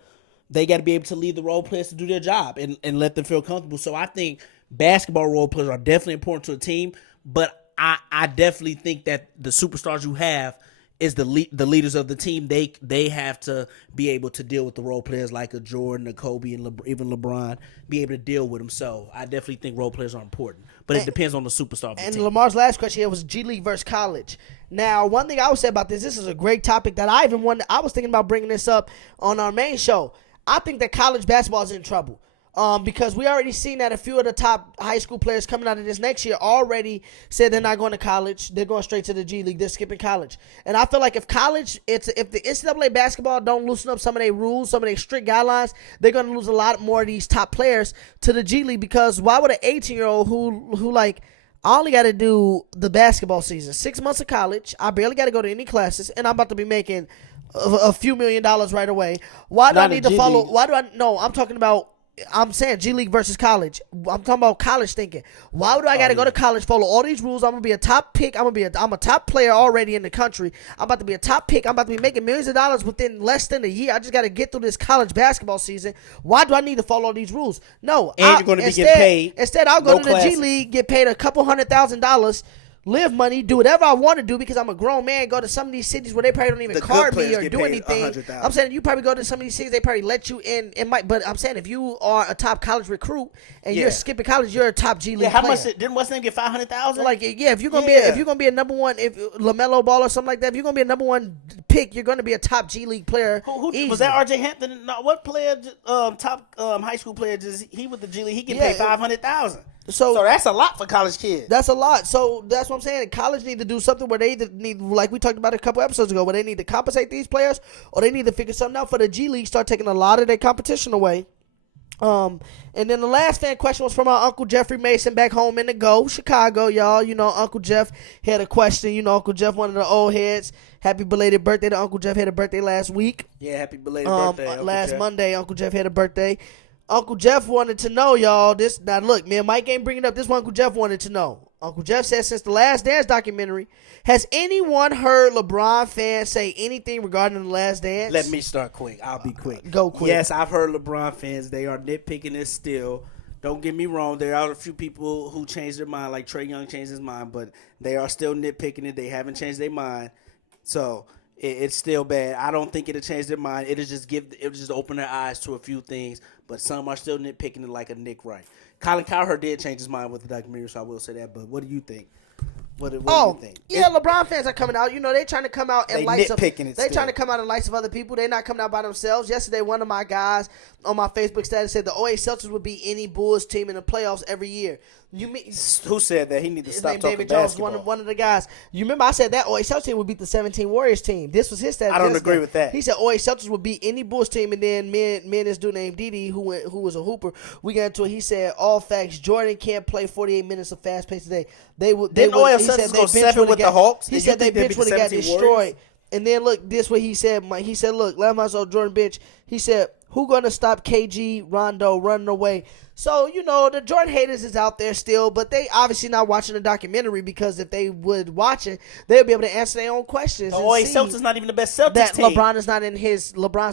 they got to be able to leave the role players to do their job and let them feel comfortable. So I think basketball role players are definitely important to a team, but I definitely think that the superstars you have is the leaders of the team. They have to be able to deal with the role players like a Jordan, a Kobe, and even LeBron, be able to deal with them. So I definitely think role players are important, but it depends on the superstar of the And team. Lamar's last question here was G League versus college. Now, one thing I would say about this is a great topic that I was thinking about bringing this up on our main show. I think that college basketball is in trouble. Because we already seen that a few of the top high school players coming out of this next year already said they're not going to college. They're going straight to the G League. They're skipping college. And I feel like if the NCAA basketball don't loosen up some of their rules, some of their strict guidelines, they're going to lose a lot more of these top players to the G League. Because why would an 18-year-old who like, I only got to do the basketball season, 6 months of college, I barely got to go to any classes, and I'm about to be making a few $1 million right away. Why do I need to follow? Why do I? No, I'm saying G League versus college. I'm talking about college thinking. Why would I got to go to college, follow all these rules? I'm going to be a top pick. I'm a top player already in the country. I'm about to be a top pick. I'm about to be making millions of dollars within less than a year. I just got to get through this college basketball season. Why do I need to follow all these rules? No. And you're going to be getting paid. Instead, I'll go to the G League, get paid a couple $100,000, live money, do whatever I want to do because I'm a grown man. Go to some of these cities where they probably don't even card me or do anything. I'm saying you probably go to some of these cities, they probably let you in. But I'm saying if you are a top college recruit and you're skipping college, you're a top G League player. How much didn't West Ham get $500,000? Like if you're gonna be a number one, if LaMelo Ball or something like that, if you're gonna be a number one pick, you're gonna be a top G League player. Who was that? RJ Hampton? No, what player? Top high school player? He with the G League? He get paid $500,000. So that's a lot for college kids. That's a lot. So that's what I'm saying. College need to do something where they need, like we talked about a couple episodes ago, where they need to compensate these players, or they need to figure something out for the G League. Start taking a lot of their competition away. And then the last fan question was from our Uncle Jeffrey Mason back home in the Go, Chicago, y'all. You know, Uncle Jeff had a question. You know, Uncle Jeff, one of the old heads. Happy belated birthday to Uncle Jeff. Had a birthday last week. Yeah, happy belated birthday. Uncle last Jeff. Monday, Uncle Jeff had a birthday. Uncle Jeff wanted to know, y'all, this. Now, look, me and Mike ain't bringing up this one. Uncle Jeff wanted to know. Uncle Jeff said since the Last Dance documentary, has anyone heard LeBron fans say anything regarding the Last Dance? Let me start quick. I'll be quick. Go quick. Yes, I've heard LeBron fans. They are nitpicking this still. Don't get me wrong. There are a few people who changed their mind, like Trae Young changed his mind, but they are still nitpicking it. They haven't changed their mind. So it's still bad. I don't think it'll change their mind. It'll just open their eyes to a few things. But some are still nitpicking it like a Nick Wright. Colin Cowherd did change his mind with the documentary, so I will say that. But what do you think? What do you think? Yeah, LeBron fans are coming out. You know, they trying to come out in lights of. They trying to come out in lights of other people. They're not coming out by themselves. Yesterday, one of my guys on my Facebook status said the OA Celtics would be any Bulls team in the playoffs every year. Who said that? He need to stop talking David Jones, basketball. one of the guys. You remember I said that OA Celtics team would beat the 17 Warriors team. This was his status. I don't agree with that. He said OA Celtics would beat any Bulls team, and then me and this dude named Didi, who was a hooper, we got into it. He said all facts. Jordan can't play 48 minutes of fast pace today. OA Celtics go 7 with the Hawks? He said they bench would have got destroyed. And then look, this what he said. He said, look, let myself Jordan bench. He said, who gonna stop KG Rondo running away? So, you know, the Jordan haters is out there still, but they obviously not watching the documentary, because if they would watch it, they'll be able to answer their own questions. The OA Celtics not even the best Celtics team. LeBron's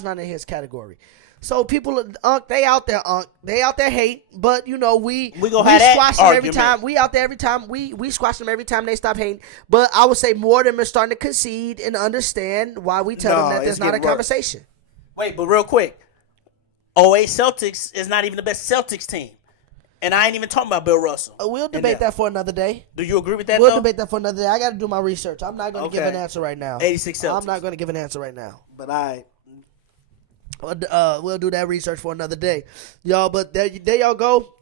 not in his category. So people, they out there, they out there hate, but you know we squash them every time. We out there every time. We squash them every time they stop hating. But I would say more of them are starting to concede and understand why we tell them that there's not a conversation. Wait, but real quick, OA Celtics is not even the best Celtics team, and I ain't even talking about Bill Russell. We'll debate that for another day. Do you agree with that? We'll debate that for another day. I got to do my research. I'm not going to give an answer right now. 86 Celtics. I'm not going to give an answer right now. But we'll do that research for another day, y'all. But there y'all go.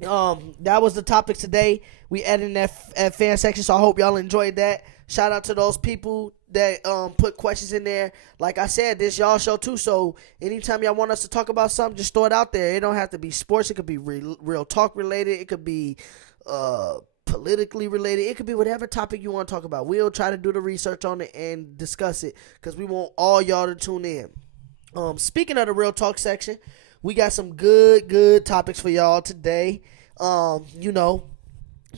That was the topics today. We added in that fan section, so I hope y'all enjoyed that. Shout out to those people that put questions in there. Like I said, this y'all show too. So anytime y'all want us to talk about something, just throw it out there. It don't have to be sports. It could be real talk related. It could be politically related. It could be whatever topic you want to talk about. We'll try to do the research on it and discuss it, because we want all y'all to tune in. Speaking of the real talk section, we got some good topics for y'all today. You know,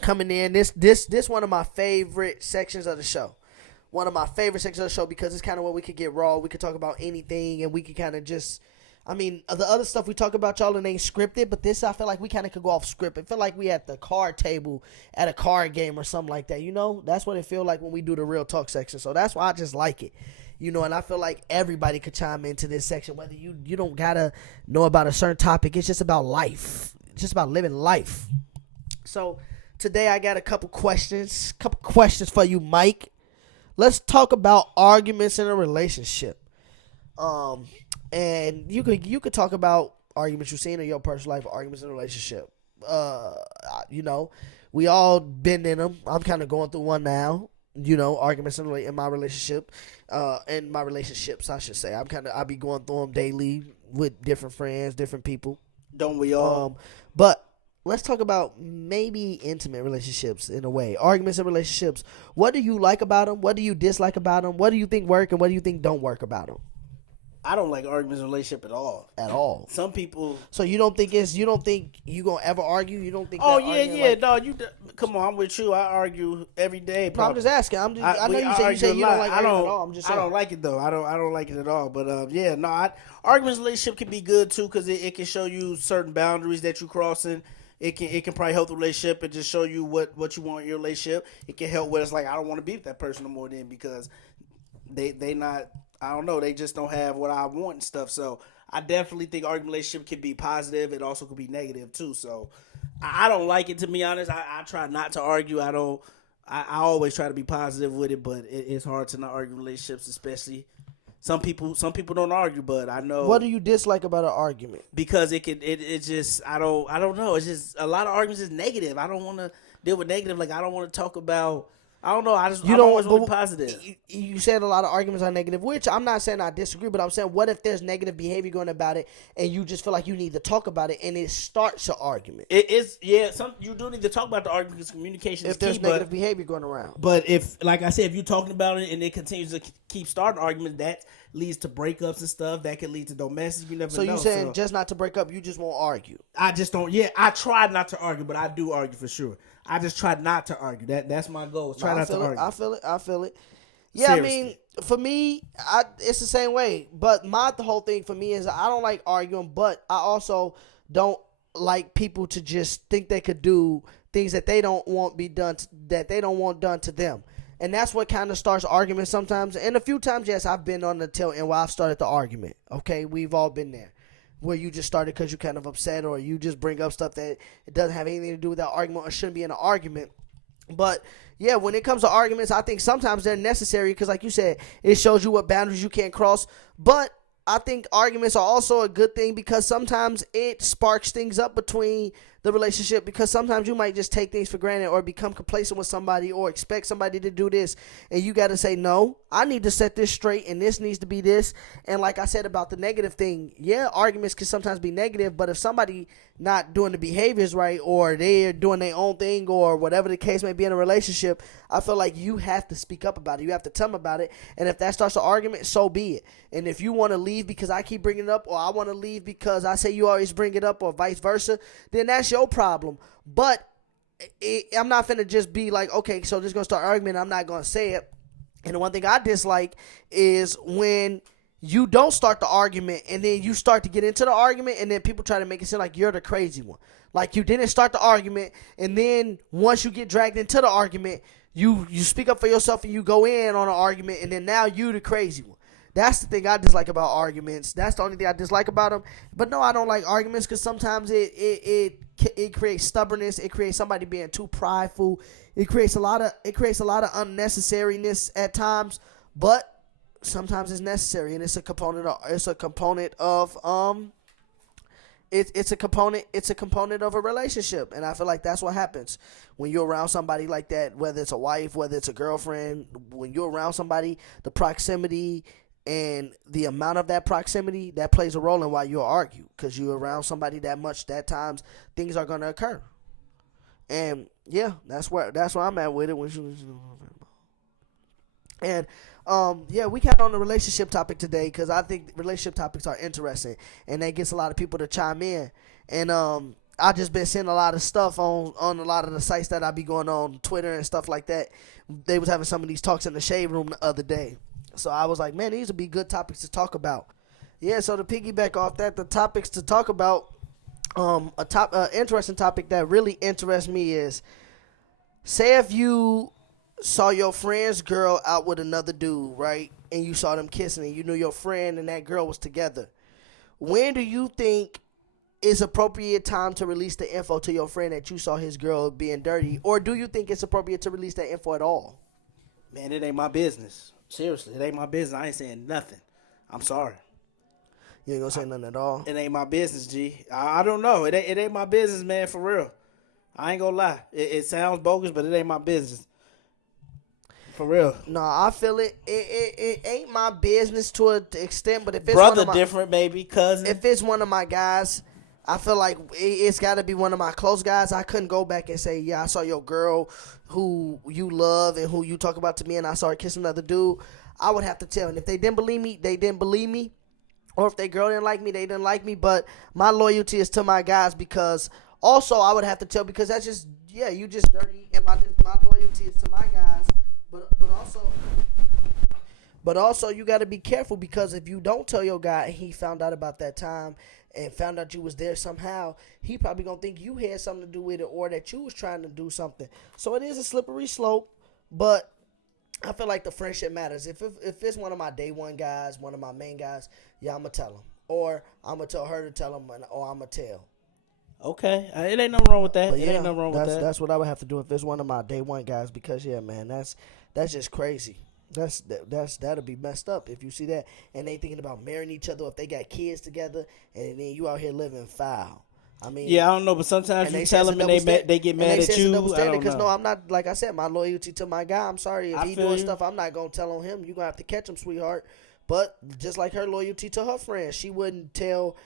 coming in this one of my favorite sections of the show. One of my favorite sections of the show, because it's kind of where we could get raw. We could talk about anything, and we could kind of just, I mean, the other stuff we talk about, y'all, it ain't scripted, but this I feel like we kind of could go off script. It feel like we at the card table at a card game or something like that. You know, that's what it feel like when we do the real talk section. So that's why I just like it. You know, and I feel like everybody could chime into this section, whether you don't gotta know about a certain topic. It's just about life. It's just about living life. So today I got a couple questions for you, Mike. Let's talk about arguments in a relationship. And you could talk about arguments you've seen in your personal life, arguments in a relationship. You know, we all been in them. I'm kind of going through one now. You know, arguments in my relationship, in my relationships, I should say. I be going through them daily with different friends, different people. Don't we all? But let's talk about maybe intimate relationships in a way. Arguments in relationships. What do you like about them? What do you dislike about them? What do you think work and what do you think don't work about them? I don't like arguments in a relationship at all. At all. Some people. So you don't think you gonna ever argue? You don't think? Oh yeah. No, come on. I'm with you. I argue every day. No, I'm just asking. I know you say you don't like arguing at all. I'm just saying. I don't like it though. I don't like it at all. But arguments in a relationship can be good too because it can show you certain boundaries that you're crossing. It can probably help the relationship and just show you what you want in your relationship. It can help with it's like I don't want to be with that person no more then because they not. I don't know. They just don't have what I want and stuff. So I definitely think argument relationship can be positive. It also could be negative too. So I don't like it, to be honest. I try not to argue. I always try to be positive with it, but it's hard to not argue relationships, especially some people don't argue, but I know. What do you dislike about an argument? Because it just I don't know. It's just a lot of arguments is negative. I don't want to deal with negative. Like I don't want to talk about. I don't know. I always want to be positive. You said a lot of arguments are negative, which I'm not saying I disagree, but I'm saying what if there's negative behavior going about it, and you just feel like you need to talk about it, and it starts an argument. You do need to talk about the argument because communication is key. If there's negative behavior going around. But if, like I said, if you're talking about it and it continues to keep starting arguments, that leads to breakups and stuff. That can lead to domestic. You never know. So you're saying just not to break up, you just won't argue. I just don't. Yeah, I try not to argue, but I do argue for sure. I just try not to argue. That's my goal. Try not to argue. I feel it. Yeah, seriously. I mean, for me, it's the same way. But the whole thing for me is I don't like arguing, but I also don't like people to just think they could do things that they don't want done to them. And that's what kind of starts arguments sometimes. And a few times, yes, I've been on the tail end where I've started the argument. Okay, we've all been there. Where you just started because you're kind of upset or you just bring up stuff that it doesn't have anything to do with that argument or shouldn't be in an argument. But, yeah, when it comes to arguments, I think sometimes they're necessary because, like you said, it shows you what boundaries you can't cross. But I think arguments are also a good thing because sometimes it sparks things up between the relationship because sometimes you might just take things for granted or become complacent with somebody or expect somebody to do this and you got to say, no, I need to set this straight and this needs to be this. And like I said about the negative thing, yeah, arguments can sometimes be negative, but if somebody not doing the behaviors right or they're doing their own thing or whatever the case may be in a relationship, I feel like you have to speak up about it. You have to tell them about it. And if that starts an argument, so be it. And if you want to leave because I keep bringing it up or I want to leave because I say you always bring it up or vice versa, then that's your problem. But I'm not finna just be like, okay, so this is going to start an argument. I'm not going to say it. And the one thing I dislike is when you don't start the argument and then you start to get into the argument and then people try to make it seem like you're the crazy one. Like you didn't start the argument and then once you get dragged into the argument, you speak up for yourself and you go in on an argument and then now you the crazy one. That's the thing I dislike about arguments. That's the only thing I dislike about them. But no, I don't like arguments because sometimes it creates stubbornness. It creates somebody being too prideful. It creates a lot of unnecessariness at times. But sometimes it's necessary, and it's a component of a relationship. And I feel like that's what happens when you're around somebody like that. Whether it's a wife, whether it's a girlfriend, when you're around somebody, the proximity. And the amount of that proximity, that plays a role in why you'll argue. Because you're around somebody that much, that times things are going to occur. And, yeah, that's where I'm at with it. And, yeah, we got on the relationship topic today because I think relationship topics are interesting. And that gets a lot of people to chime in. And I just been seeing a lot of stuff on a lot of the sites that I be going on, Twitter and stuff like that. They was having some of these talks in the shade room the other day. So I was like, man, these would be good topics to talk about. Yeah, so to piggyback off that, the topics to talk about, interesting topic that really interests me is, say if you saw your friend's girl out with another dude, right? And you saw them kissing and you knew your friend and that girl was together. When do you think is appropriate time to release the info to your friend that you saw his girl being dirty? Or do you think it's appropriate to release that info at all? Man, it ain't my business. Seriously, it ain't my business. I ain't saying nothing. I'm sorry. You ain't gonna say nothing at all? It ain't my business, G. I don't know. It ain't my business, man, for real. I ain't gonna lie. It sounds bogus, but it ain't my business. For real. No, I feel it. It ain't my business to an extent, but if it's Brother one of my, different, maybe. Cousin. if it's one of my guys, I feel like it's got to be one of my close guys. I couldn't go back and say, yeah, I saw your girl who you love and who you talk about to me, and I saw her kiss another dude. I would have to tell. And if they didn't believe me, they didn't believe me. Or if they girl didn't like me, they didn't like me. But my loyalty is to my guys, because also I would have to tell, because that's just, yeah, you just dirty, and my loyalty is to my guys. But also you got to be careful, because if you don't tell your guy and he found out about that time and found out you was there somehow, he probably gonna think you had something to do with it, or that you was trying to do something. So it is a slippery slope, but I feel like the friendship matters. If it's one of my day one guys, one of my main guys, yeah, I'm gonna tell him, or I'm gonna tell her to tell him, or I'm gonna tell. Okay, it ain't nothing wrong with that. But It ain't nothing wrong with that. That's what I would have to do if it's one of my day one guys, because yeah, man, that's just crazy. That'll be messed up if you see that, and they thinking about marrying each other if they got kids together, and then you out here living foul. I mean, Yeah, I don't know, but sometimes you tell them and they get mad at you. I don't Because know. no, I'm not, like I said, my loyalty to my guy. I'm sorry if I he feel doing you. stuff I'm not gonna tell on him. You gonna have to catch him, sweetheart. But just like her loyalty to her friend, she wouldn't tell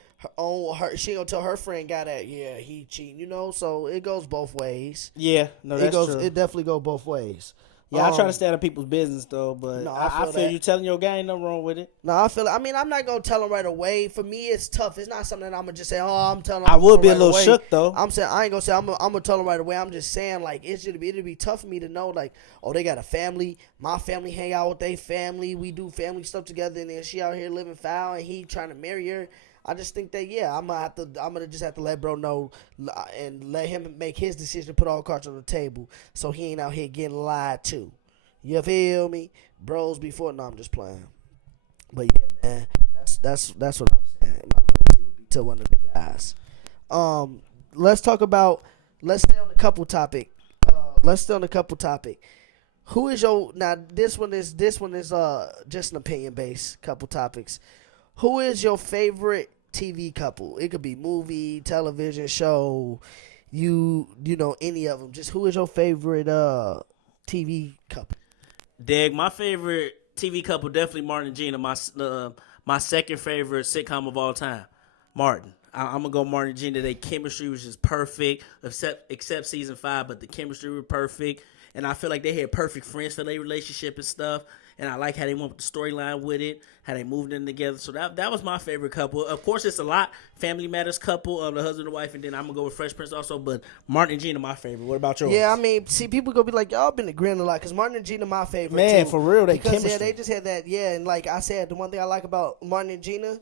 she gonna tell her friend guy that, yeah, he cheating. So it goes both ways. Yeah, no, that's true. It definitely go both ways. Yeah, I try to stay out of people's business though, but No, I feel that. you telling your guy ain't nothing wrong with it. No, I feel it. I mean, I'm not gonna tell him right away. For me, it's tough. It's not something that I'm gonna just say, "Oh, I'm telling him." I would be a right little away. shook though. I'm saying I ain't gonna say I'm gonna tell him right away. I'm just saying, like, it'd be tough for me to know, like, oh, they got a family. My family hang out with their family. We do family stuff together, and then she out here living foul, and he trying to marry her. I just think that, yeah, I'm gonna just have to let bro know and let him make his decision, put all cards on the table, so he ain't out here getting lied to. You feel me? Bros before. No, I'm just playing. But yeah, man, that's what I'm saying. My loyalty would be to one of the guys. Let's talk about. Let's stay on the couple topic. Who is your, now? This one is just an opinion based couple topics. Who is your favorite TV couple? It could be movie, television show. You know, any of them. Just who is your favorite TV couple? Dig, my favorite TV couple definitely Martin and Gina. My second favorite sitcom of all time, Martin. I'm gonna go Martin and Gina. Their chemistry was just perfect, except season 5, but the chemistry was perfect, and I feel like they had perfect friends for their relationship and stuff. And I like how they went with the storyline with it, how they moved in together. So that was my favorite couple. Of course, it's a lot. Family Matters couple, the husband and wife, and then I'm going to go with Fresh Prince also. But Martin and Gina, my favorite. What about yours? Yeah, I mean, see, people going to be like, y'all been agreeing a lot, because Martin and Gina my favorite, Man, too. for real, they because, chemistry. Yeah, they just had that, yeah, and like I said, the one thing I like about Martin and Gina,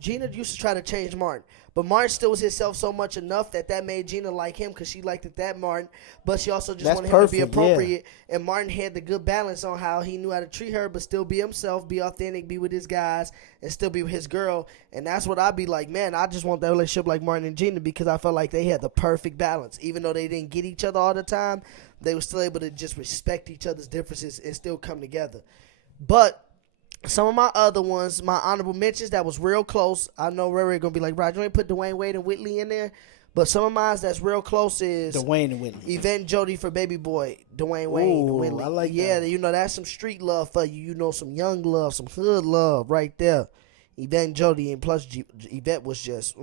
Gina used to try to change Martin, but Martin still was himself so much enough that made Gina like him, because she liked it that Martin, but she also just wanted him to be appropriate. Yeah. And Martin had the good balance on how he knew how to treat her, but still be himself, be authentic, be with his guys, and still be with his girl. And that's what I'd be like, man, I just want that relationship like Martin and Gina, because I felt like they had the perfect balance. Even though they didn't get each other all the time, they were still able to just respect each other's differences and still come together. But some of my other ones, my honorable mentions that was real close. I know Ray gonna be like, Roger, you ain't put Dwayne Wade and Whitley in there. But some of mine that's real close is Dwayne and Whitley. Yvette and Jody for Baby Boy, Dwayne Wade and Whitley. I like yeah, that. You know, that's some street love for you. You know, some young love, some hood love right there. Yvette and Jody, and plus Yvette was just,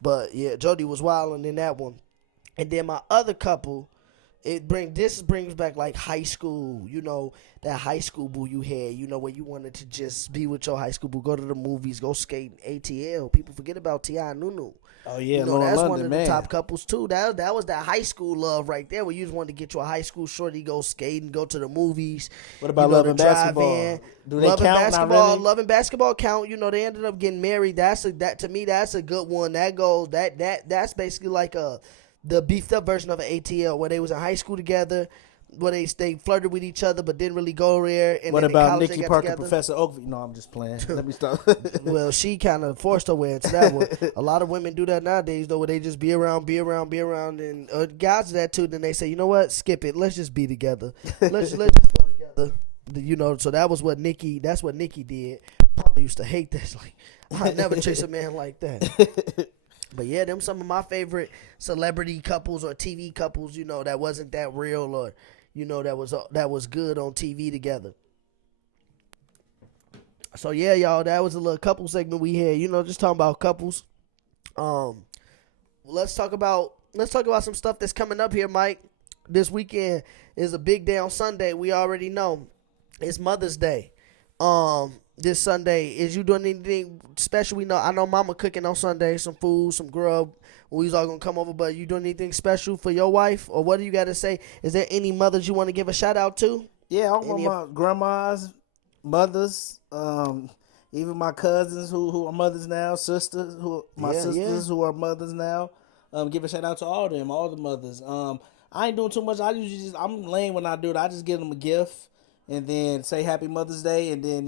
But yeah, Jody was wilding in that one. And then my other couple This brings back like high school, that high school boo you had, where you wanted to just be with your high school boo, go to the movies, go skate ATL. People forget about T.I. and Nunu. Oh yeah, that's London, one of man. the top couples too. That was that high school love right there, where you just wanted to get you a high school shorty, go skating, go to the movies. What about Love and Basketball? Do they count? Not really. Love and Basketball count. They ended up getting married. To me, that's a good one. That's basically like the beefed up version of an ATL, where they was in high school together, where they flirted with each other but didn't really go there. And what then about in college Nikki they got Parker, together. Professor Oakville? No, I'm just playing. Let me stop. Well, she kind of forced her way into that one. A lot of women do that nowadays, though, where they just be around, and guys do that too. Then they say, you know what, skip it. Let's just be together. Let's just go together. So that was what Nikki. That's what Nikki did. Probably used to hate that. Like, I'd never chase a man like that. But yeah, them some of my favorite celebrity couples or TV couples, that wasn't that real, or that was good on TV together. So yeah, y'all, that was a little couple segment we had, just talking about couples. Let's talk about some stuff that's coming up here, Mike. This weekend is a big day on Sunday. We already know it's Mother's Day. This Sunday, is you doing anything special? I know Mama cooking on Sunday, some food, some grub. We was all gonna come over, but you doing anything special for your wife, or what do you got to say? Is there any mothers you want to give a shout out to? Yeah, I want my grandmas, mothers, even my cousins who are mothers now, sisters who are mothers now. Give a shout out to all of them, all the mothers. I ain't doing too much. I'm lame when I do it. I just give them a gift and then say Happy Mother's Day, and then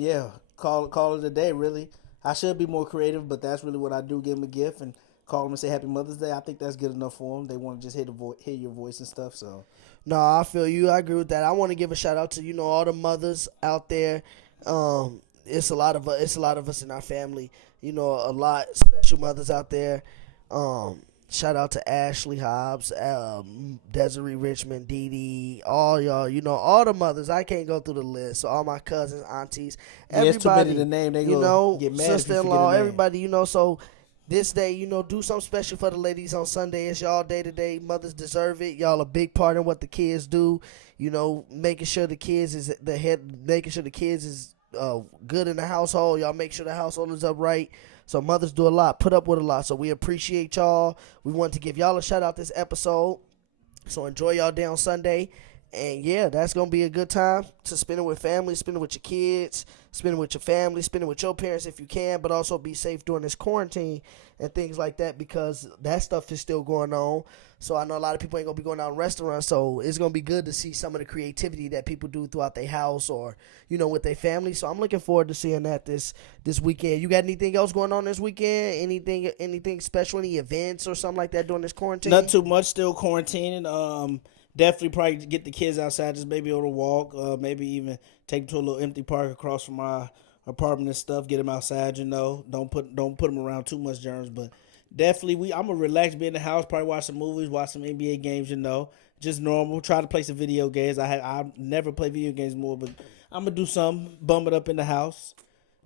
call it a day. Really, I should be more creative, but that's really what I do. Give them a gift and call them and say Happy Mother's Day. I think that's good enough for them. They want to just hear your voice and stuff. So, no, I feel you. I agree with that. I want to give a shout out to all the mothers out there. It's a lot of us in our family. A lot special mothers out there. Shout out to Ashley Hobbs, Desiree Richmond, Dee Dee, all y'all. All the mothers. I can't go through the list. So all my cousins, aunties, everybody. It's too many to name. They get mad sister-in-law, everybody. So this day, do something special for the ladies on Sunday. It's y'all day to day. Mothers deserve it. Y'all a big part of what the kids do. Making sure the kids is good in the household. Y'all make sure the household is upright. So mothers do a lot, put up with a lot. So we appreciate y'all. We want to give y'all a shout out this episode. So enjoy y'all day on Sunday. And yeah, that's going to be a good time to spend it with family, spend it with your kids, spend it with your family, spend it with your parents if you can, but also be safe during this quarantine and things like that, because that stuff is still going on. So I know a lot of people ain't going to be going out in restaurants, so it's going to be good to see some of the creativity that people do throughout their house or, with their family. So I'm looking forward to seeing that this weekend. You got anything else going on this weekend? Anything special, any events or something like that during this quarantine? Not too much, still quarantining. Definitely probably get the kids outside, just maybe on a walk, maybe even take them to a little empty park across from my apartment and stuff, get them outside, Don't put them around too much germs, but definitely I'm going to relax, be in the house, probably watch some movies, watch some NBA games, just normal, try to play some video games. I never play video games more, but I'm going to do something, bum it up in the house,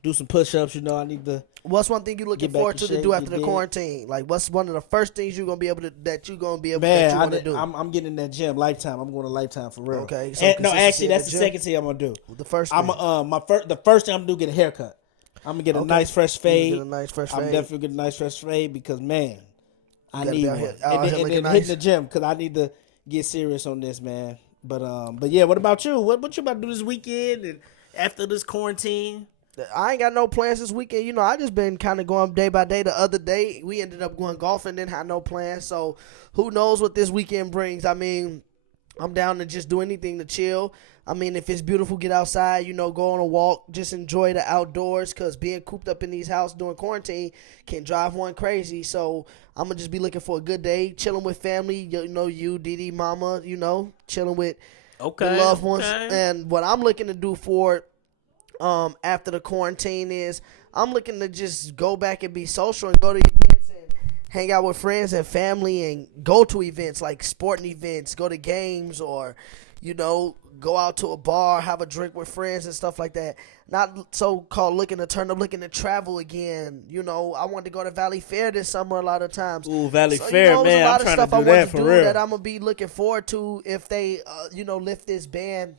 do some push-ups, I need to. What's one thing you're looking forward to do after the quarantine? Like, what's one of the first things you're gonna be able to that you want to do? I'm getting in that gym, Lifetime. I'm going to Lifetime for real. Okay. So actually, that's the second thing I'm gonna do. The first thing. The first thing I'm gonna do, get a haircut. I'm gonna get a nice fresh fade. I'm definitely getting a nice fresh fade because I need one. And then hitting the gym because I need to get serious on this, man. But yeah, what about you? What you about to do this weekend and after this quarantine? I ain't got no plans this weekend. I just been kind of going day by day. The other day, we ended up going golfing, didn't have no plans. So who knows what this weekend brings. I mean, I'm down to just do anything to chill. I mean, if it's beautiful, get outside, go on a walk, just enjoy the outdoors, because being cooped up in these houses during quarantine can drive one crazy. So I'm going to just be looking for a good day, chilling with family, you, Didi, Mama, chilling with the loved ones. And what I'm looking to do for after the quarantine is I'm looking to just go back and be social and go to events and hang out with friends and family and go to events like sporting events, go to games or, go out to a bar, have a drink with friends and stuff like that. Not so-called looking to turn up, looking to travel again. I wanted to go to Valley Fair this summer a lot of times. Ooh, Valley So, Fair, there's man. a lot I'm of trying stuff to I do want that to for do real. that I'm going to be looking forward to if they, lift this ban.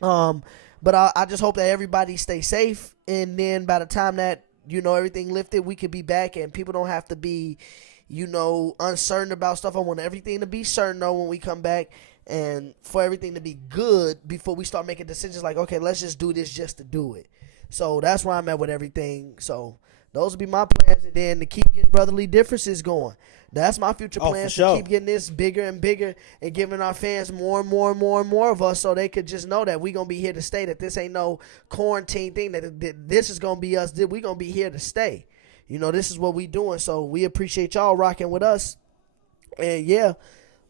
But I just hope that everybody stays safe. And then by the time that, everything lifted, we could be back and people don't have to be, uncertain about stuff. I want everything to be certain though when we come back and for everything to be good before we start making decisions like, okay, let's just do this just to do it. So that's where I'm at with everything. So those would be my plans. And then to keep getting brotherly differences going. That's my future plans, sure. to keep getting this bigger and bigger and giving our fans more and more and more and more of us so they could just know that we're going to be here to stay, that this ain't no quarantine thing, that this is going to be us, that we're going to be here to stay. This is what we doing. So we appreciate y'all rocking with us. And yeah,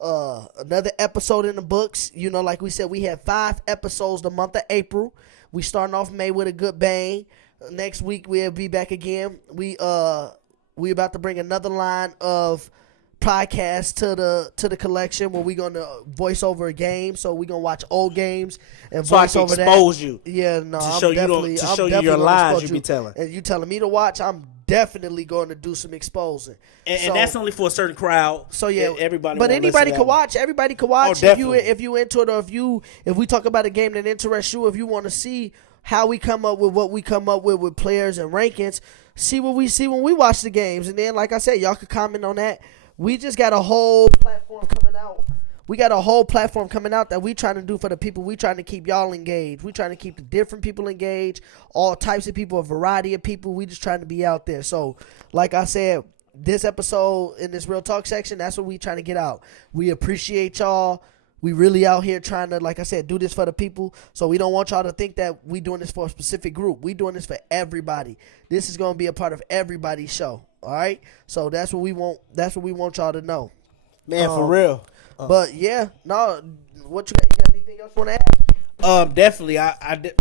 another episode in the books. Like we said, we had 5 episodes the month of April. We starting off May with a good bang. Next week we'll be back again. We about to bring another line of podcasts to the collection where we're gonna voice over a game. So we're gonna watch old games and So I voice can over expose that. you. Yeah, no, To I'm show you definitely, to I'm show you definitely your gonna lies expose you be telling. And you telling me to watch, I'm definitely going to do some exposing. And that's only for a certain crowd. So yeah, everybody. But won't anybody listen to can that one. watch. Everybody can watch definitely. if you into it, or if we talk about a game that interests you. If you want to see how we come up with what we come up with players and rankings, see what we see when we watch the games. And then, like I said, y'all could comment on that. We just got a whole platform coming out. We got a whole platform coming out that we trying to do for the people. We trying to keep y'all engaged. We trying to keep the different people engaged, all types of people, a variety of people. We just trying to be out there. So, like I said, this episode in this Real Talk section, that's what we trying to get out. We appreciate y'all. We really out here trying to, like I said, do this for the people. So we don't want y'all to think that we doing this for a specific group. We doing this for everybody. This is going to be a part of everybody's show. All right? So that's what we want. That's what we want y'all to know. Man, for real. But yeah, no. What you got anything else you want to add? Definitely.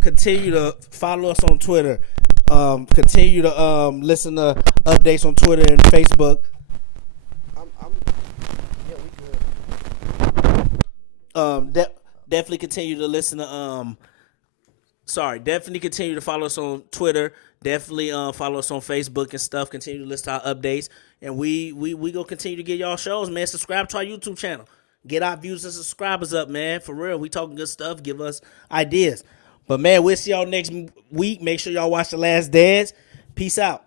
Continue to follow us on Twitter. Continue to listen to updates on Twitter and Facebook. Yeah, we good. Definitely continue to listen to definitely continue to follow us on Twitter. Definitely follow us on Facebook and stuff. Continue to listen to our updates. And we gonna continue to get y'all shows, man. Subscribe to our YouTube channel. Get our views and subscribers up, man. For real. We talking good stuff. Give us ideas. But man, we'll see y'all next week. Make sure y'all watch The Last Dance. Peace out.